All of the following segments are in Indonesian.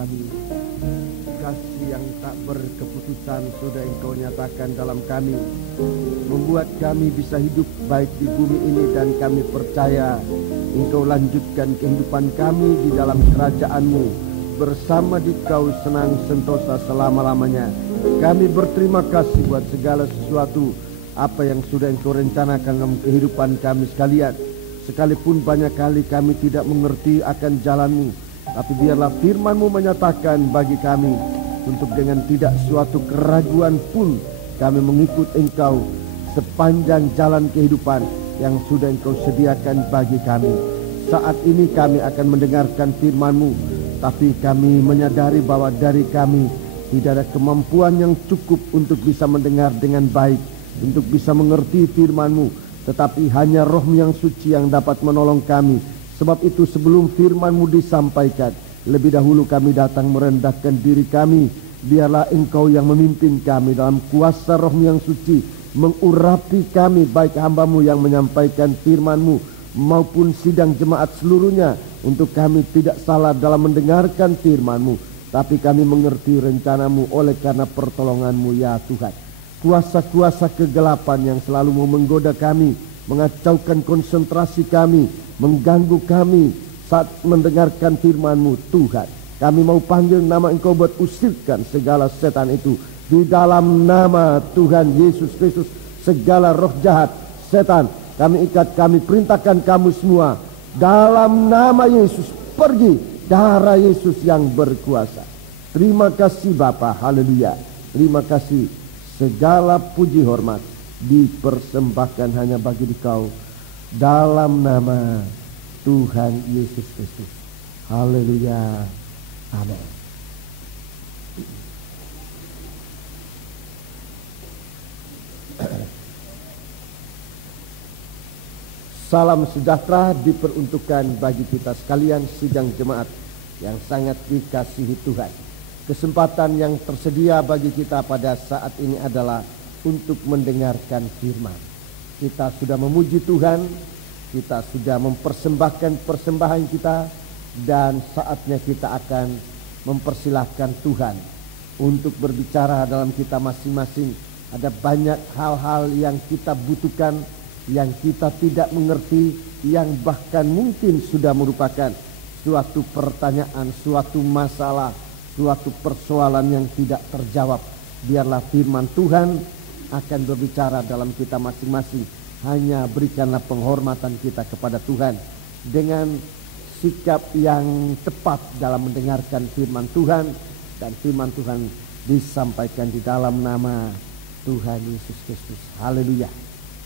kami. Kasih yang tak berkeputusan sudah Engkau nyatakan dalam kami, membuat kami bisa hidup baik di bumi ini, dan kami percaya Engkau lanjutkan kehidupan kami di dalam kerajaan-Mu. Bersama di Kau senang sentosa selama-lamanya. Kami berterima kasih buat segala sesuatu apa yang sudah Engkau rencanakan dalam kehidupan kami sekalian. Sekalipun banyak kali kami tidak mengerti akan jalan-Mu, tapi biarlah firman-Mu menyatakan bagi kami untuk dengan tidak suatu keraguan pun kami mengikut Engkau sepanjang jalan kehidupan yang sudah Engkau sediakan bagi kami. Saat ini kami akan mendengarkan firman-Mu, tapi kami menyadari bahwa dari kami tidak ada kemampuan yang cukup untuk bisa mendengar dengan baik, untuk bisa mengerti firman-Mu. Tetapi hanya Roh-Mu yang suci yang dapat menolong kami. Sebab itu sebelum firman-Mu disampaikan, lebih dahulu kami datang merendahkan diri kami. Biarlah Engkau yang memimpin kami dalam kuasa Roh-Mu yang suci, mengurapi kami, baik hamba-Mu yang menyampaikan firman-Mu maupun sidang jemaat seluruhnya, untuk kami tidak salah dalam mendengarkan firman-Mu, tapi kami mengerti rencana-Mu oleh karena pertolongan-Mu ya Tuhan. Kuasa-kuasa kegelapan yang selalu mau menggoda kami, mengacaukan konsentrasi kami, mengganggu kami saat mendengarkan firman-Mu Tuhan, kami mau panggil nama Engkau buat usirkan segala setan itu di dalam nama Tuhan Yesus Kristus. Segala roh jahat, setan, kami ikat, kami perintahkan kamu semua dalam nama Yesus, pergi. Darah Yesus yang berkuasa. Terima kasih Bapa, haleluya. Terima kasih. Segala puji hormat dipersembahkan hanya bagi Engkau dalam nama Tuhan Yesus Kristus. Haleluya. Amin. Salam sejahtera diperuntukkan bagi kita sekalian sidang jemaat yang sangat dikasihi Tuhan. Kesempatan yang tersedia bagi kita pada saat ini adalah untuk mendengarkan firman. Kita sudah memuji Tuhan, kita sudah mempersembahkan persembahan kita, dan saatnya kita akan mempersilahkan Tuhan untuk berbicara dalam kita masing-masing. Ada banyak hal-hal yang kita butuhkan, yang kita tidak mengerti, yang bahkan mungkin sudah merupakan suatu pertanyaan, suatu masalah, suatu persoalan yang tidak terjawab. Biarlah firman Tuhan akan berbicara dalam kita masing-masing. Hanya berikanlah penghormatan kita kepada Tuhan dengan sikap yang tepat dalam mendengarkan firman Tuhan, dan firman Tuhan disampaikan di dalam nama Tuhan Yesus Kristus. Haleluya.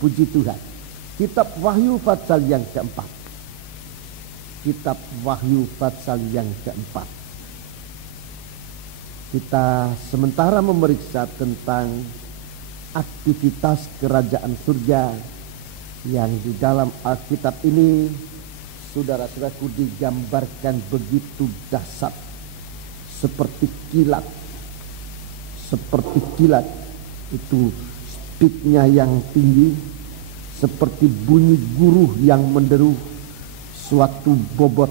Puji Tuhan. Kitab Wahyu pasal yang keempat. Kitab Wahyu pasal yang keempat. Kita sementara memeriksa tentang aktivitas kerajaan surga yang di dalam Alkitab ini, saudara-saudaraku, digambarkan begitu dahsyat, seperti kilat. Seperti kilat itu speednya yang tinggi, seperti bunyi guruh yang menderu, suatu bobot,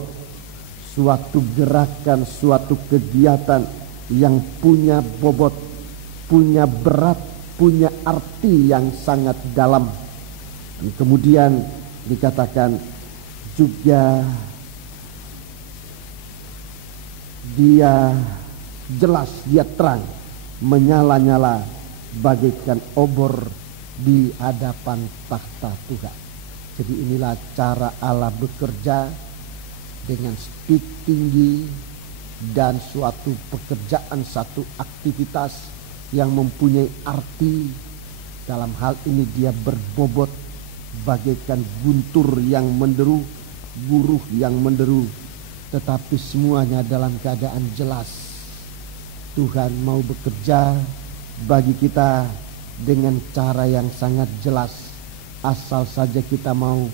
suatu gerakan, suatu kegiatan yang punya bobot, punya berat, punya arti yang sangat dalam. Dan kemudian dikatakan juga dia jelas, dia terang, menyala-nyala bagaikan obor di hadapan tahta Tuhan. Jadi inilah cara Allah bekerja, dengan speed tinggi dan suatu pekerjaan, satu aktivitas yang mempunyai arti. Dalam hal ini dia berbobot bagaikan guntur yang menderu, guruh yang menderu, tetapi semuanya dalam keadaan jelas. Tuhan mau bekerja bagi kita dengan cara yang sangat jelas, asal saja kita mau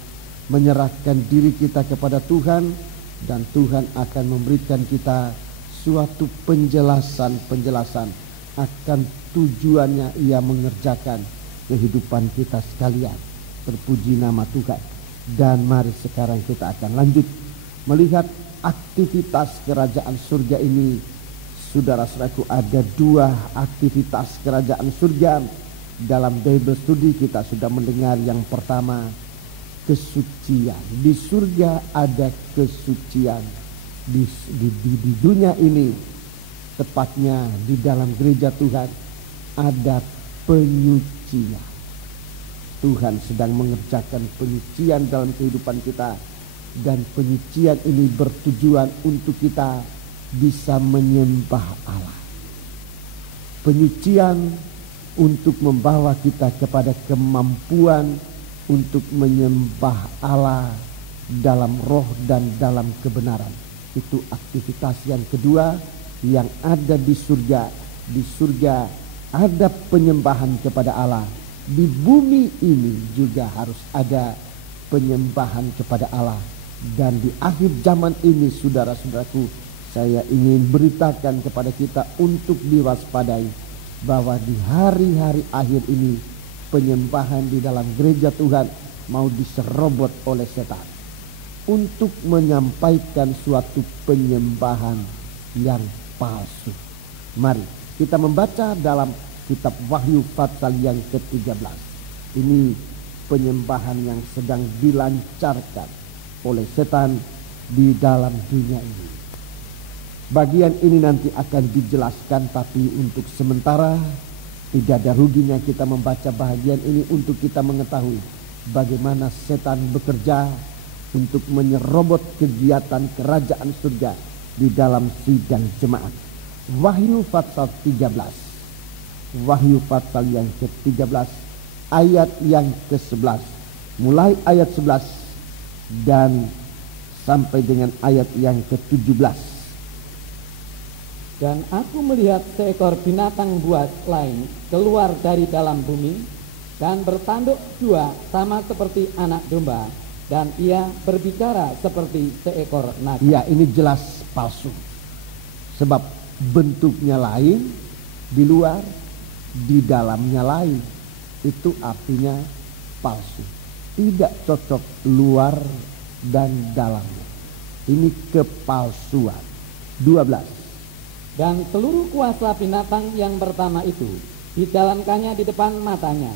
menyerahkan diri kita kepada Tuhan, dan Tuhan akan memberikan kita suatu penjelasan akan tujuannya Ia mengerjakan kehidupan kita sekalian. Terpuji nama Tuhan. Dan mari sekarang kita akan lanjut melihat aktivitas kerajaan surga ini Saudara-saudaraku, ada dua aktivitas kerajaan surga. Dalam Bible Study kita sudah mendengar yang pertama, kesucian. Di surga ada kesucian. Di dunia ini, tepatnya di dalam gereja Tuhan, ada penyucian. Tuhan sedang mengerjakan penyucian dalam kehidupan kita, dan penyucian ini bertujuan untuk kita bisa menyembah Allah. Penyucian untuk membawa kita kepada kemampuan untuk menyembah Allah dalam roh dan dalam kebenaran. Itu aktivitas yang kedua yang ada di surga. Di surga ada penyembahan kepada Allah. Di bumi ini juga harus ada penyembahan kepada Allah. Dan di akhir zaman ini, saudara-saudaraku, saya ingin beritakan kepada kita untuk diwaspadai bahwa di hari-hari akhir ini penyembahan di dalam gereja Tuhan mau diserobot oleh setan untuk menyampaikan suatu penyembahan yang palsu. Mari kita membaca dalam kitab Wahyu pasal yang ke-13. Ini penyembahan yang sedang dilancarkan oleh setan di dalam dunia ini. Bagian ini nanti akan dijelaskan, tapi untuk sementara tidak ada ruginya kita membaca bagian ini untuk kita mengetahui bagaimana setan bekerja untuk menyerobot kegiatan kerajaan surga di dalam sidang jemaat. Wahyu pasal 13. Wahyu pasal yang ke-13 ayat yang ke-11. Mulai ayat 11 dan sampai dengan ayat yang ke-17. Dan aku melihat seekor binatang buas lain keluar dari dalam bumi dan bertanduk dua sama seperti anak domba, dan ia berbicara seperti seekor naga. Ya, ini jelas palsu. Sebab bentuknya lain di luar, di dalamnya lain. Itu artinya palsu. Tidak cocok luar dan dalamnya. Ini kepalsuan. 12. Dan seluruh kuasa binatang yang pertama itu dijalankannya di depan matanya.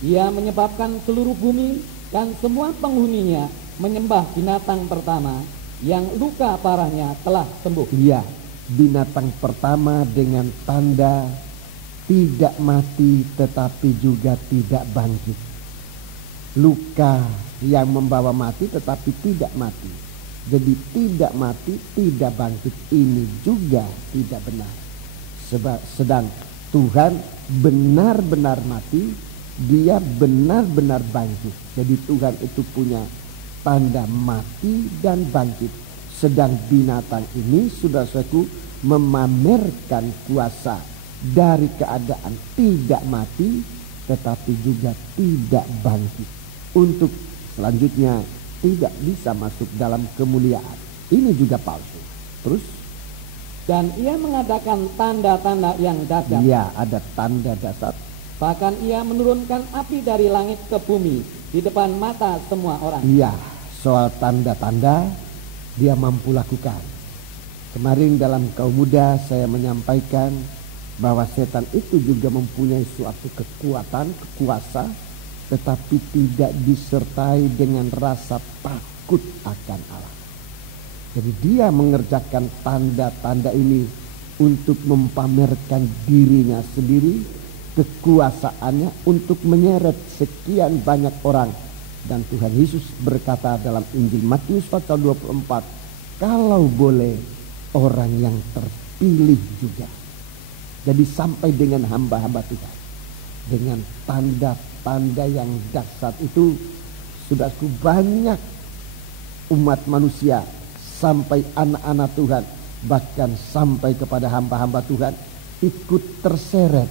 Ia menyebabkan seluruh bumi dan semua penghuninya menyembah binatang pertama yang luka parahnya telah sembuh. Iya, binatang pertama dengan tanda tidak mati tetapi juga tidak bangkit. Luka yang membawa mati tetapi tidak mati. Jadi tidak mati, tidak bangkit, ini juga tidak benar. Sedang Tuhan benar-benar mati, dia benar-benar bangkit. Jadi Tuhan itu punya tanda mati dan bangkit. Sedang binatang ini, saudara-saudaraku, memamerkan kuasa dari keadaan tidak mati tetapi juga tidak bangkit. Untuk selanjutnya tidak bisa masuk dalam kemuliaan. Ini juga palsu. Terus, dan ia mengadakan tanda-tanda yang dahsyat. Iya, ada tanda dahsyat. Bahkan ia menurunkan api dari langit ke bumi di depan mata semua orang. Iya, soal tanda-tanda dia mampu lakukan. Kemarin dalam kaum muda saya menyampaikan bahwa setan itu juga mempunyai suatu kekuatan, kuasa, tetapi tidak disertai dengan rasa takut akan Allah. Jadi dia mengerjakan tanda-tanda ini untuk mempamerkan dirinya sendiri, kekuasaannya untuk menyeret sekian banyak orang. Dan Tuhan Yesus berkata dalam Injil Matius pasal 24, kalau boleh orang yang terpilih juga. Jadi sampai dengan hamba-hamba Tuhan, dengan tanda-tanda yang dahsyat itu, saudaraku, banyak umat manusia sampai anak-anak Tuhan, bahkan sampai kepada hamba-hamba Tuhan ikut terseret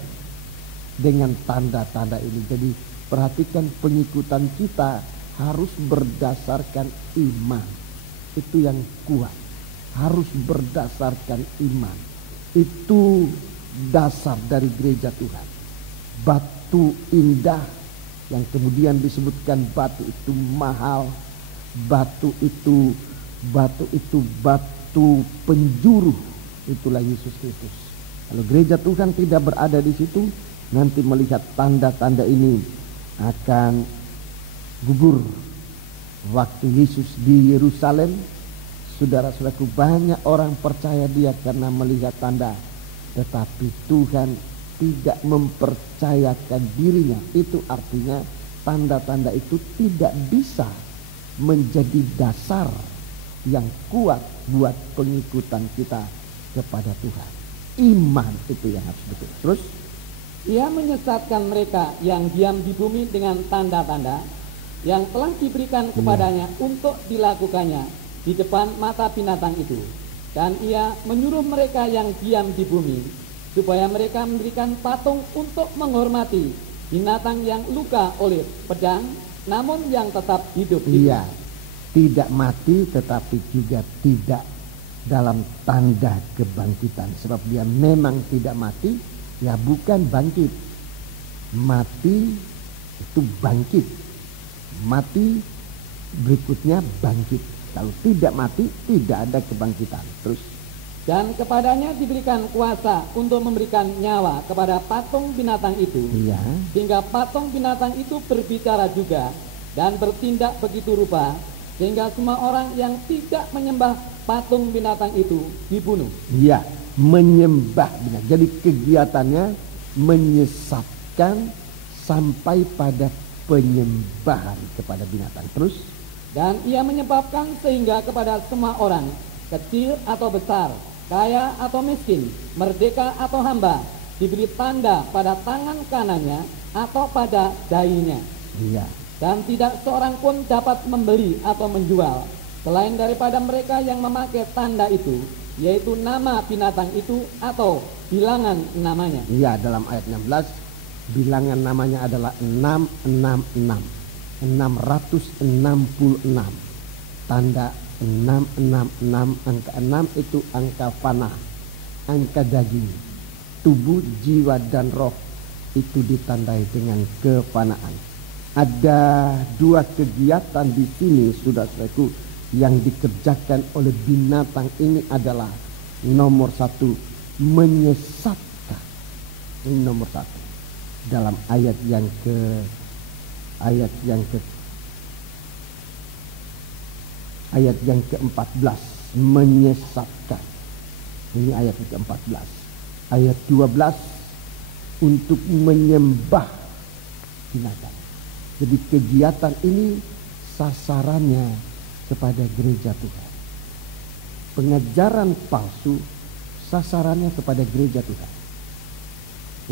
dengan tanda-tanda ini. Jadi perhatikan, pengikutan kita harus berdasarkan iman. Itu yang kuat, harus berdasarkan iman. Itu dasar dari gereja Tuhan. Batu indah yang kemudian disebutkan batu itu mahal, batu itu batu penjuru itulah Yesus Kristus. Kalau gereja Tuhan tidak berada di situ, nanti melihat tanda-tanda ini akan gugur. Waktu Yesus di Yerusalem, saudara-saudaraku, banyak orang percaya dia karena melihat tanda. Tetapi Tuhan tidak mempercayakan dirinya. Itu artinya tanda-tanda itu tidak bisa menjadi dasar yang kuat buat pengikutan kita kepada Tuhan. Iman itu yang harus betul. Terus Ia menyesatkan mereka yang diam di bumi dengan tanda-tanda yang telah diberikan kepadanya untuk dilakukannya di depan mata binatang itu. Dan ia menyuruh mereka yang diam di bumi supaya mereka mendirikan patung untuk menghormati binatang yang luka oleh pedang, namun yang tetap hidup. Iya, tidak mati tetapi juga tidak dalam tanda kebangkitan. Sebab dia memang tidak mati, ya bukan bangkit. Mati itu bangkit. Mati berikutnya bangkit. Kalau tidak mati, tidak ada kebangkitan. Terus, dan kepadanya diberikan kuasa untuk memberikan nyawa kepada patung binatang itu, iya, sehingga patung binatang itu berbicara juga dan bertindak begitu rupa, sehingga semua orang yang tidak menyembah patung binatang itu dibunuh. iya, menyembah binatang. Jadi kegiatannya menyesatkan sampai pada penyembahan kepada binatang. Terus, dan ia menyebabkan sehingga kepada semua orang, kecil atau besar, kaya atau miskin, merdeka atau hamba, diberi tanda pada tangan kanannya atau pada dahinya. iya, Dan tidak seorang pun dapat membeli atau menjual selain daripada mereka yang memakai tanda itu, yaitu nama binatang itu atau bilangan namanya. iya, dalam ayat 16 bilangan namanya adalah 666. 666. Tanda 666, angka 6 itu angka fana, angka daging. Tubuh, jiwa dan roh itu ditandai dengan kefanaan. Ada dua kegiatan di sini, saudara-saudaraku, yang dikerjakan oleh binatang ini adalah nomor satu, menyesatkan. Ini nomor satu. Dalam ayat yang ke-14, menyesatkan. Ini ayat ke-14. Ayat 12, untuk menyembah binatang. Jadi kegiatan ini sasarannya kepada gereja Tuhan. Pengajaran palsu sasarannya kepada gereja Tuhan.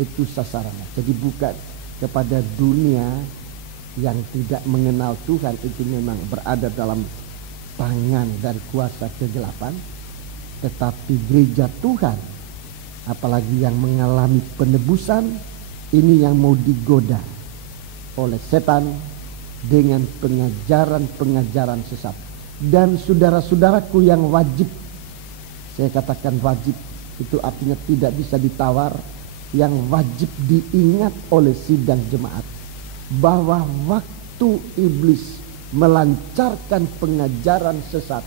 Itu sasarannya. Jadi bukan kepada dunia yang tidak mengenal Tuhan, itu memang berada dalam tangan dari kuasa kegelapan. Tetapi gereja Tuhan, apalagi yang mengalami penebusan, ini yang mau digoda oleh setan dengan pengajaran-pengajaran sesat. Dan saudara-saudaraku yang wajib, saya katakan wajib, itu artinya tidak bisa ditawar, yang wajib diingat oleh sidang jemaat, bahwa waktu iblis melancarkan pengajaran sesat,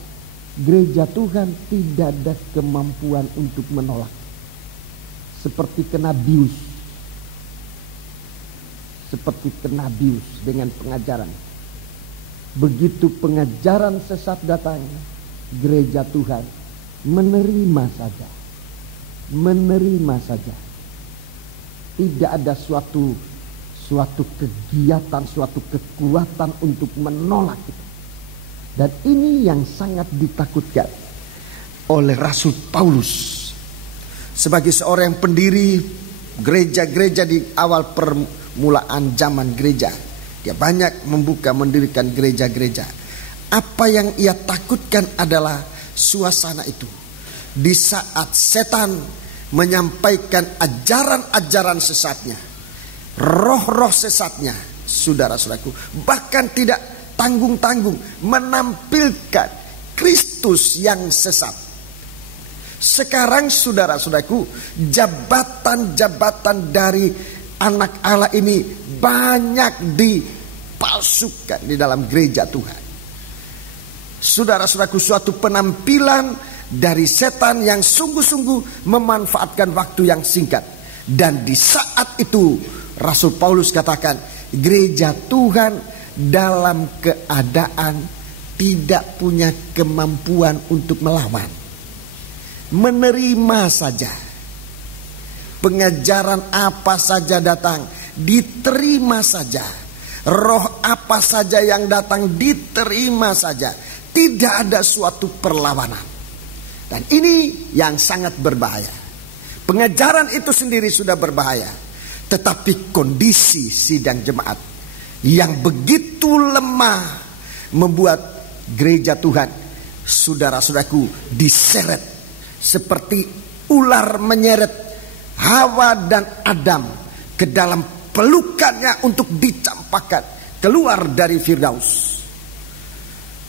gereja Tuhan tidak ada kemampuan untuk menolak. Seperti kena bius, dengan pengajaran. Begitu pengajaran sesat datang, gereja Tuhan menerima saja. Tidak ada suatu kegiatan, suatu kekuatan untuk menolak itu. Dan ini yang sangat ditakutkan oleh Rasul Paulus. Sebagai seorang yang pendiri gereja-gereja di awal permulaan zaman gereja, dia banyak mendirikan gereja-gereja. Apa yang ia takutkan adalah suasana itu. Di saat setan menyampaikan ajaran-ajaran sesatnya, roh-roh sesatnya, saudara-saudaraku, bahkan tidak tanggung-tanggung menampilkan Kristus yang sesat. Sekarang saudara-saudaraku, jabatan-jabatan dari anak Allah ini banyak dipalsukan di dalam gereja Tuhan. Saudara-saudaraku, suatu penampilan dari setan yang sungguh-sungguh memanfaatkan waktu yang singkat. Dan di saat itu Rasul Paulus katakan, gereja Tuhan dalam keadaan tidak punya kemampuan untuk melawan. Menerima saja. Pengajaran apa saja datang, diterima saja. Roh apa saja yang datang, diterima saja. Tidak ada suatu perlawanan. Dan ini yang sangat berbahaya. Pengajaran itu sendiri sudah berbahaya. Tetapi kondisi sidang jemaat yang begitu lemah membuat gereja Tuhan, saudara-saudaraku, diseret seperti ular menyeret Hawa dan Adam ke dalam pelukannya untuk dicampakkan keluar dari Firdaus.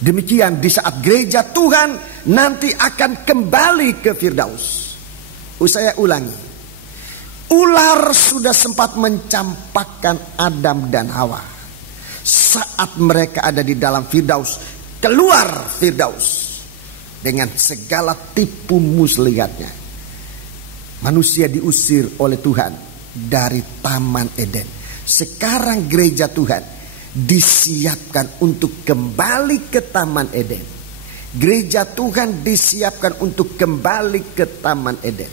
Demikian di saat gereja Tuhan nanti akan kembali ke Firdaus. Saya ulangi, ular sudah sempat mencampakkan Adam dan Hawa saat mereka ada di dalam Firdaus, keluar Firdaus dengan segala tipu muslihatnya. Manusia diusir oleh Tuhan dari Taman Eden. Sekarang gereja Tuhan disiapkan untuk kembali ke Taman Eden. Gereja Tuhan disiapkan untuk kembali ke Taman Eden.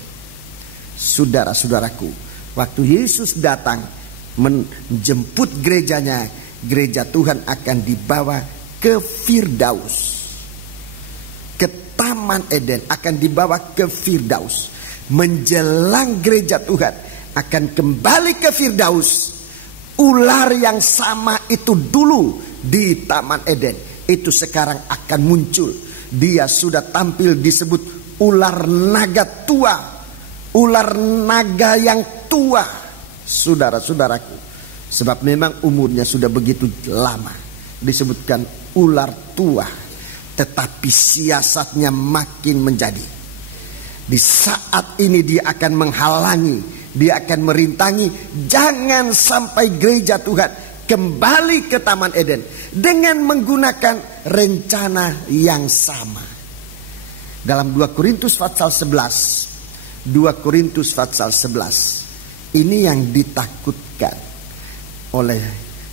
Saudara-saudaraku, waktu Yesus datang menjemput gerejanya, gereja Tuhan akan dibawa ke Firdaus, ke Taman Eden, akan dibawa ke Firdaus. Menjelang gereja Tuhan akan kembali ke Firdaus, ular yang sama itu dulu di Taman Eden itu sekarang akan muncul. Dia sudah tampil disebut ular naga tua, ular naga yang tua, saudara-saudaraku. Sebab memang umurnya sudah begitu lama, disebutkan ular tua. Tetapi siasatnya makin menjadi. Di saat ini dia akan menghalangi, dia akan merintangi, jangan sampai gereja Tuhan kembali ke Taman Eden dengan menggunakan rencana yang sama. Dalam 2 Korintus pasal 11, 2 Korintus pasal 11, ini yang ditakutkan oleh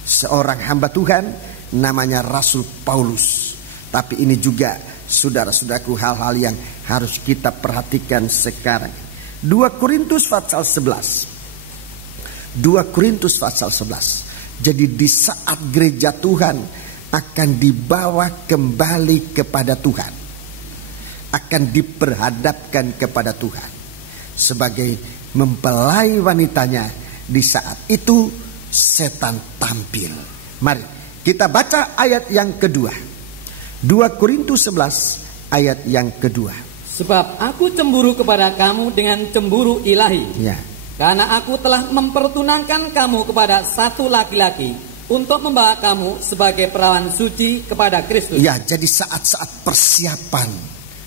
seorang hamba Tuhan namanya Rasul Paulus. Tapi ini juga, saudara-saudaraku, hal-hal yang harus kita perhatikan sekarang. 2 Korintus pasal 11. 2 Korintus pasal 11. Jadi di saat gereja Tuhan akan dibawa kembali kepada Tuhan, akan diperhadapkan kepada Tuhan sebagai mempelai wanitanya, di saat itu setan tampil. Mari kita baca ayat yang kedua. 2 Korintus 11 ayat yang kedua. Sebab aku cemburu kepada kamu dengan cemburu ilahi. Ya. Karena aku telah mempertunangkan kamu kepada satu laki-laki untuk membawa kamu sebagai perawan suci kepada Kristus. Ya, jadi saat-saat persiapan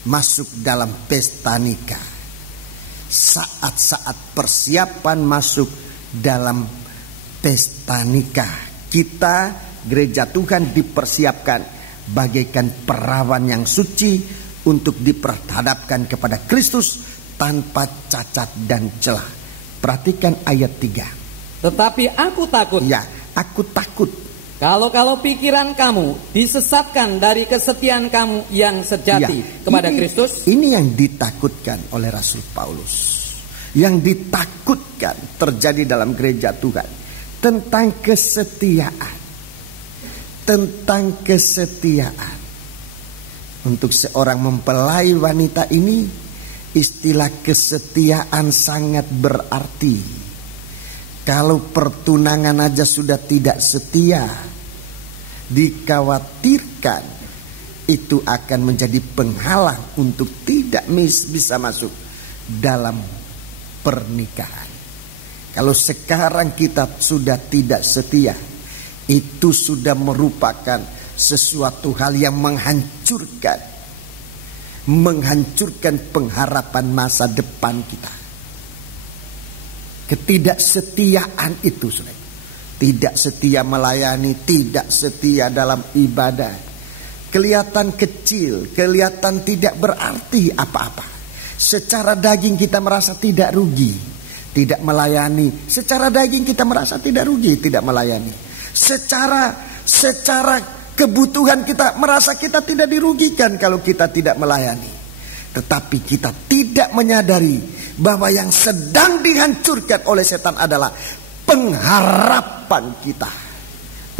masuk dalam pesta nikah. Saat-saat persiapan masuk dalam pesta nikah. Kita, gereja Tuhan, dipersiapkan bagaikan perawan yang suci untuk diperhadapkan kepada Kristus tanpa cacat dan celah. Perhatikan ayat 3. Tetapi aku takut. Ya, aku takut. Kalau pikiran kamu disesatkan dari kesetiaan kamu yang sejati kepada Kristus. Ini yang ditakutkan oleh Rasul Paulus. Yang ditakutkan terjadi dalam gereja Tuhan. Tentang kesetiaan. Tentang kesetiaan. Untuk seorang mempelai wanita ini, istilah kesetiaan sangat berarti. Kalau pertunangan aja sudah tidak setia, dikhawatirkan itu akan menjadi penghalang untuk tidak bisa masuk dalam pernikahan. Kalau sekarang kita sudah tidak setia, itu sudah merupakan sesuatu hal yang menghancurkan pengharapan masa depan kita. Ketidaksetiaan itu, saudara, tidak setia melayani, tidak setia dalam ibadah, kelihatan kecil, kelihatan tidak berarti apa-apa. Secara daging kita merasa tidak rugi, tidak melayani. Secara daging kita merasa tidak rugi, tidak melayani. Secara kebutuhan kita merasa kita tidak dirugikan kalau kita tidak melayani. Tetapi kita tidak menyadari bahwa yang sedang dihancurkan oleh setan adalah pengharapan kita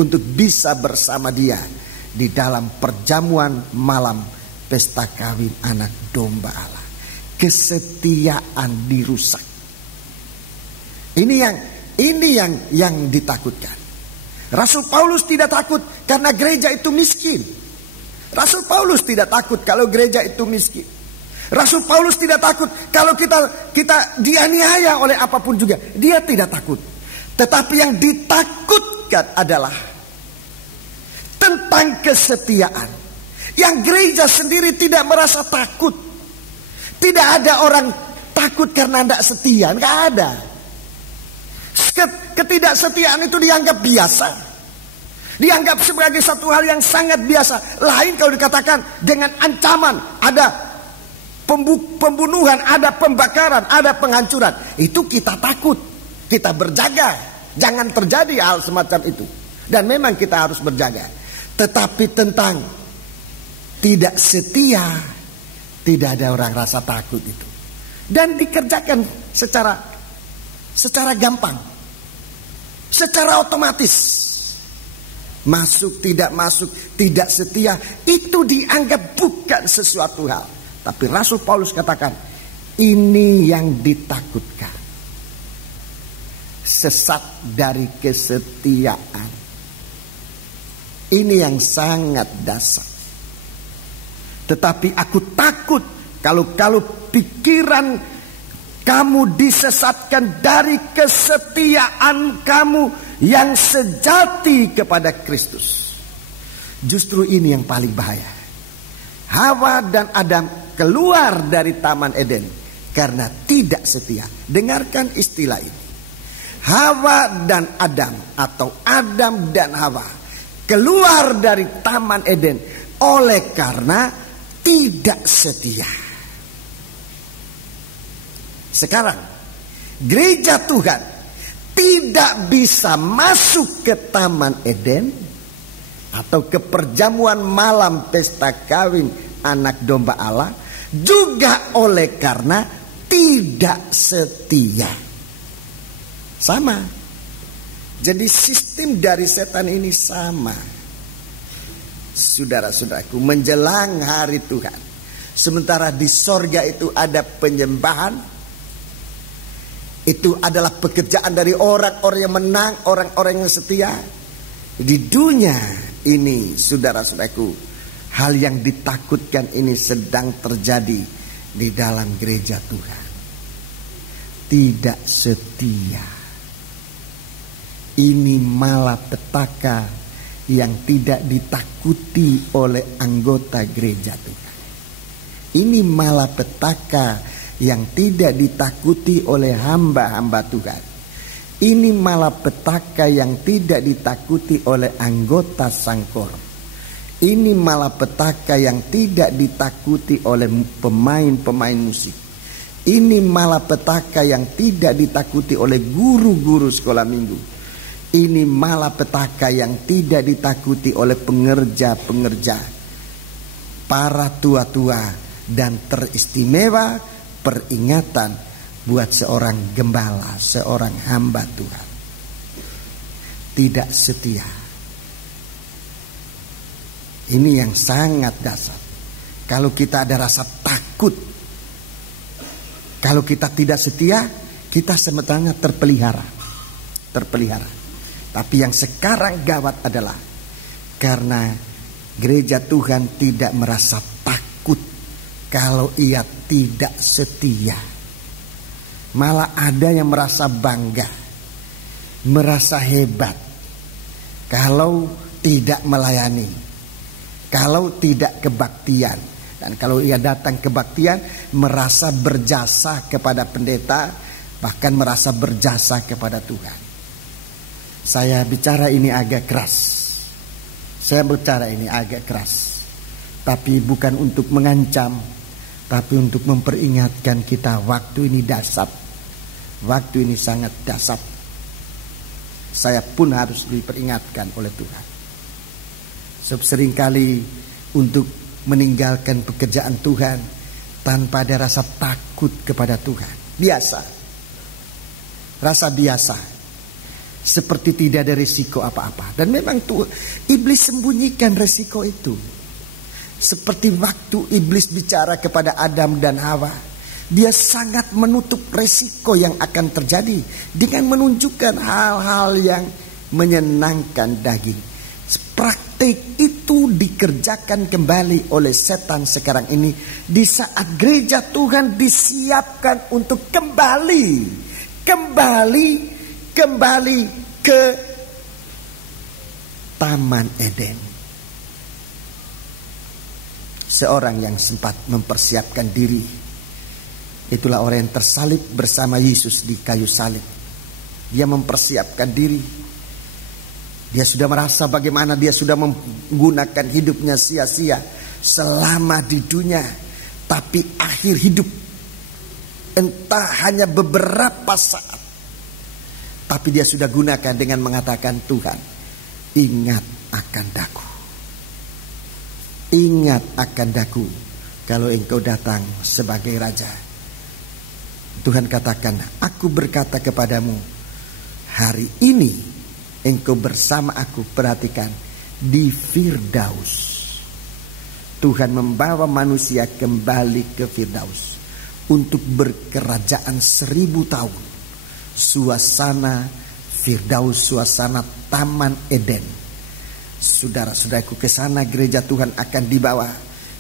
untuk bisa bersama dia di dalam perjamuan malam pesta kawin anak domba Allah. Kesetiaan dirusak. Ini yang ditakutkan. Rasul Paulus tidak takut karena gereja itu miskin. Rasul Paulus tidak takut kalau gereja itu miskin. Rasul Paulus tidak takut kalau kita dianiaya oleh apapun juga. Dia tidak takut. Tetapi yang ditakutkan adalah tentang kesetiaan. Yang gereja sendiri tidak merasa takut. Tidak ada orang takut karena tidak setia. Tidak ada. Ketidaksetiaan itu dianggap biasa. Dianggap sebagai satu hal yang sangat biasa. Lain kalau dikatakan dengan ancaman. Ada pembunuhan, ada pembakaran, ada penghancuran. Itu kita takut. Kita berjaga. Jangan terjadi hal semacam itu. Dan memang kita harus berjaga. Tetapi tentang tidak setia, tidak ada orang rasa takut itu. Dan dikerjakan secara gampang. Secara otomatis. Masuk, tidak setia. Itu dianggap bukan sesuatu hal. Tapi Rasul Paulus katakan, ini yang ditakutkan. Sesat dari kesetiaan. Ini yang sangat dasar. Tetapi aku takut kalau pikiran kamu disesatkan dari kesetiaan kamu yang sejati kepada Kristus. Justru ini yang paling bahaya. Hawa dan Adam keluar dari Taman Eden karena tidak setia. Dengarkan istilah ini. Hawa dan Adam atau Adam dan Hawa keluar dari Taman Eden oleh karena tidak setia. Sekarang gereja Tuhan tidak bisa masuk ke Taman Eden atau ke perjamuan malam pesta kawin anak domba Allah juga oleh karena tidak setia. Sama. Jadi sistem dari setan ini sama. Saudara-saudaraku, menjelang hari Tuhan, sementara di sorga itu ada penyembahan, itu adalah pekerjaan dari orang-orang yang menang, orang-orang yang setia. Di dunia ini, saudara-saudaraku, hal yang ditakutkan ini sedang terjadi di dalam gereja Tuhan. Tidak setia. Ini malapetaka yang tidak ditakuti oleh anggota gereja Tuhan. Ini malapetaka yang tidak ditakuti oleh hamba-hamba Tuhan. Ini malapetaka yang tidak ditakuti oleh anggota Sangkor. Ini malapetaka yang tidak ditakuti oleh pemain-pemain musik. Ini malapetaka yang tidak ditakuti oleh guru-guru sekolah minggu. Ini malapetaka yang tidak ditakuti oleh pengerja-pengerja, para tua-tua, dan teristimewa peringatan buat seorang gembala, seorang hamba Tuhan. Tidak setia. Ini yang sangat dasar. Kalau kita ada rasa takut, kalau kita tidak setia, kita sebetulnya terpelihara. Tapi yang sekarang gawat adalah karena gereja Tuhan tidak merasa takut kalau ia tidak setia. Malah ada yang merasa bangga, merasa hebat kalau tidak melayani, kalau tidak kebaktian. Dan kalau ia datang kebaktian, merasa berjasa kepada pendeta, bahkan merasa berjasa kepada Tuhan. Saya bicara ini agak keras. Tapi bukan untuk mengancam, tapi untuk memperingatkan kita, waktu ini dahsyat. Waktu ini sangat dahsyat. Saya pun harus diperingatkan oleh Tuhan. Sebab seringkali untuk meninggalkan pekerjaan Tuhan tanpa ada rasa takut kepada Tuhan. Biasa. Rasa biasa. Seperti tidak ada risiko apa-apa. Dan memang iblis sembunyikan risiko itu. Seperti waktu iblis bicara kepada Adam dan Hawa, dia sangat menutup risiko yang akan terjadi dengan menunjukkan hal-hal yang menyenangkan daging. Praktik itu dikerjakan kembali oleh setan sekarang ini di saat gereja Tuhan disiapkan untuk kembali ke Taman Eden. Seorang yang sempat mempersiapkan diri, itulah orang yang tersalib bersama Yesus di kayu salib. Dia mempersiapkan diri. Dia sudah merasa bagaimana dia sudah menggunakan hidupnya sia-sia selama di dunia. Tapi akhir hidup, entah hanya beberapa saat, tapi dia sudah gunakan dengan mengatakan, Tuhan, ingat akan daku. Ingat akan daku kalau engkau datang sebagai raja. Tuhan katakan, aku berkata kepadamu, hari ini engkau bersama aku, perhatikan, di Firdaus. Tuhan membawa manusia kembali ke Firdaus untuk berkerajaan 1000 tahun. Suasana Firdaus, suasana Taman Eden. Saudara-saudaraku, ke sana gereja Tuhan akan dibawa.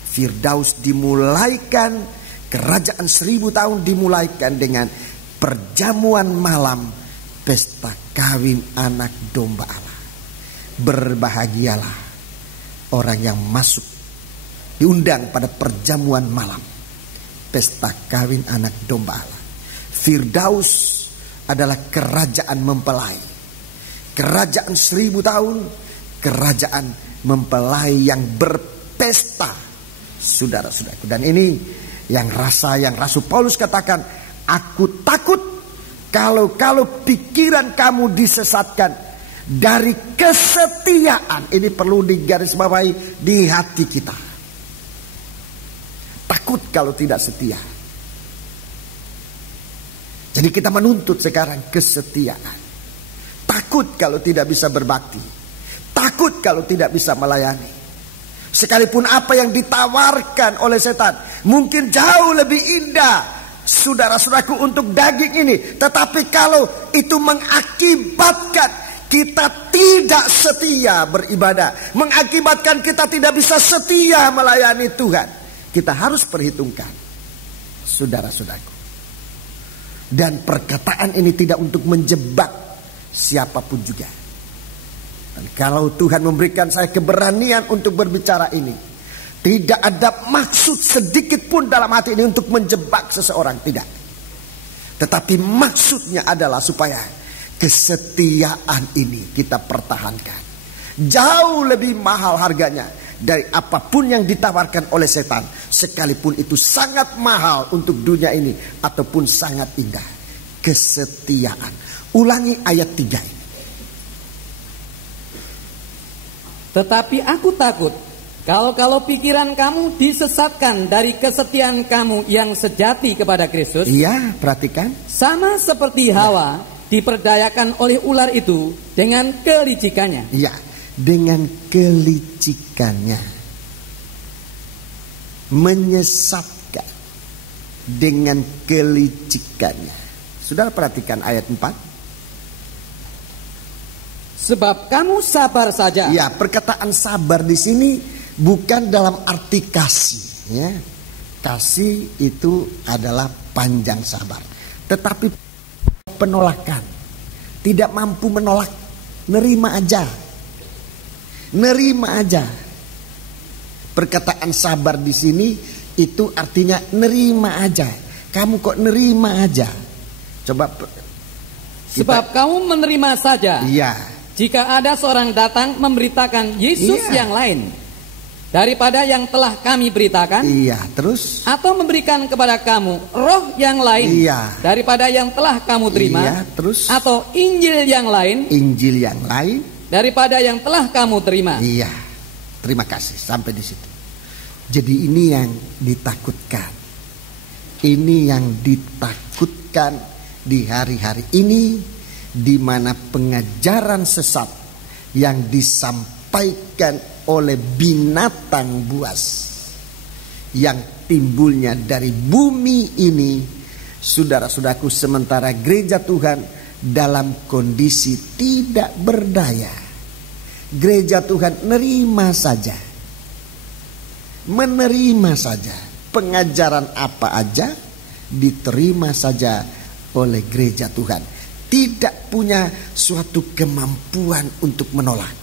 Firdaus dimulaikan, kerajaan 1000 tahun dimulaikan dengan perjamuan malam, pesta kawin anak domba Allah. Berbahagialah orang yang masuk, diundang pada perjamuan malam, pesta kawin anak domba Allah. Firdaus adalah kerajaan mempelai. Kerajaan 1000 tahun, kerajaan mempelai yang berpesta, saudara-saudaraku. Dan ini yang Rasul Paulus katakan, aku takut kalau pikiran kamu disesatkan dari kesetiaan. Ini perlu digarisbawahi di hati kita. Takut kalau tidak setia. Jadi kita menuntut sekarang kesetiaan. Takut kalau tidak bisa berbakti. Takut kalau tidak bisa melayani. Sekalipun apa yang ditawarkan oleh setan mungkin jauh lebih indah, saudara-saudaraku, untuk daging ini. Tetapi kalau itu mengakibatkan kita tidak setia beribadah, mengakibatkan kita tidak bisa setia melayani Tuhan, kita harus perhitungkan, saudara-saudaraku. Dan perkataan ini tidak untuk menjebak siapapun juga. Dan kalau Tuhan memberikan saya keberanian untuk berbicara ini, tidak ada maksud sedikit pun dalam hati ini untuk menjebak seseorang, tidak. Tetapi maksudnya adalah supaya kesetiaan ini kita pertahankan. Jauh lebih mahal harganya dari apapun yang ditawarkan oleh setan, sekalipun itu sangat mahal untuk dunia ini ataupun sangat indah. Kesetiaan. Ulangi ayat 3 ini. Tetapi aku takut kalau pikiran kamu disesatkan dari kesetiaan kamu yang sejati kepada Kristus. Iya, perhatikan. Sama seperti Hawa diperdayakan oleh ular itu dengan kelicikannya. Iya, dengan kelicikannya. Menyesatkan dengan kelicikannya. Saudara perhatikan ayat 4. Sebab kamu sabar saja. Ya, perkataan sabar di sini bukan dalam arti kasih, ya. Kasih itu adalah panjang sabar. Tetapi penolakan, tidak mampu menolak, nerima aja. Nerima aja. Perkataan sabar di sini itu artinya nerima aja. Kamu kok nerima aja? Coba. Sebab kamu menerima saja. Iya. Jika ada seorang datang memberitakan Yesus yang lain. daripada yang telah kami beritakan? Iya, terus? Atau memberikan kepada kamu roh yang lain daripada yang telah kamu terima? Iya, terus? Atau Injil yang lain? Injil yang lain daripada yang telah kamu terima? Iya, terima kasih, sampai di situ. Jadi ini yang ditakutkan. Ini yang ditakutkan di hari-hari ini, di mana pengajaran sesat yang disampaikan oleh binatang buas yang timbulnya dari bumi ini, saudara-saudaraku, sementara gereja Tuhan dalam kondisi tidak berdaya. Gereja Tuhan menerima saja pengajaran apa aja, diterima saja oleh gereja Tuhan. Tidak punya suatu kemampuan untuk menolak,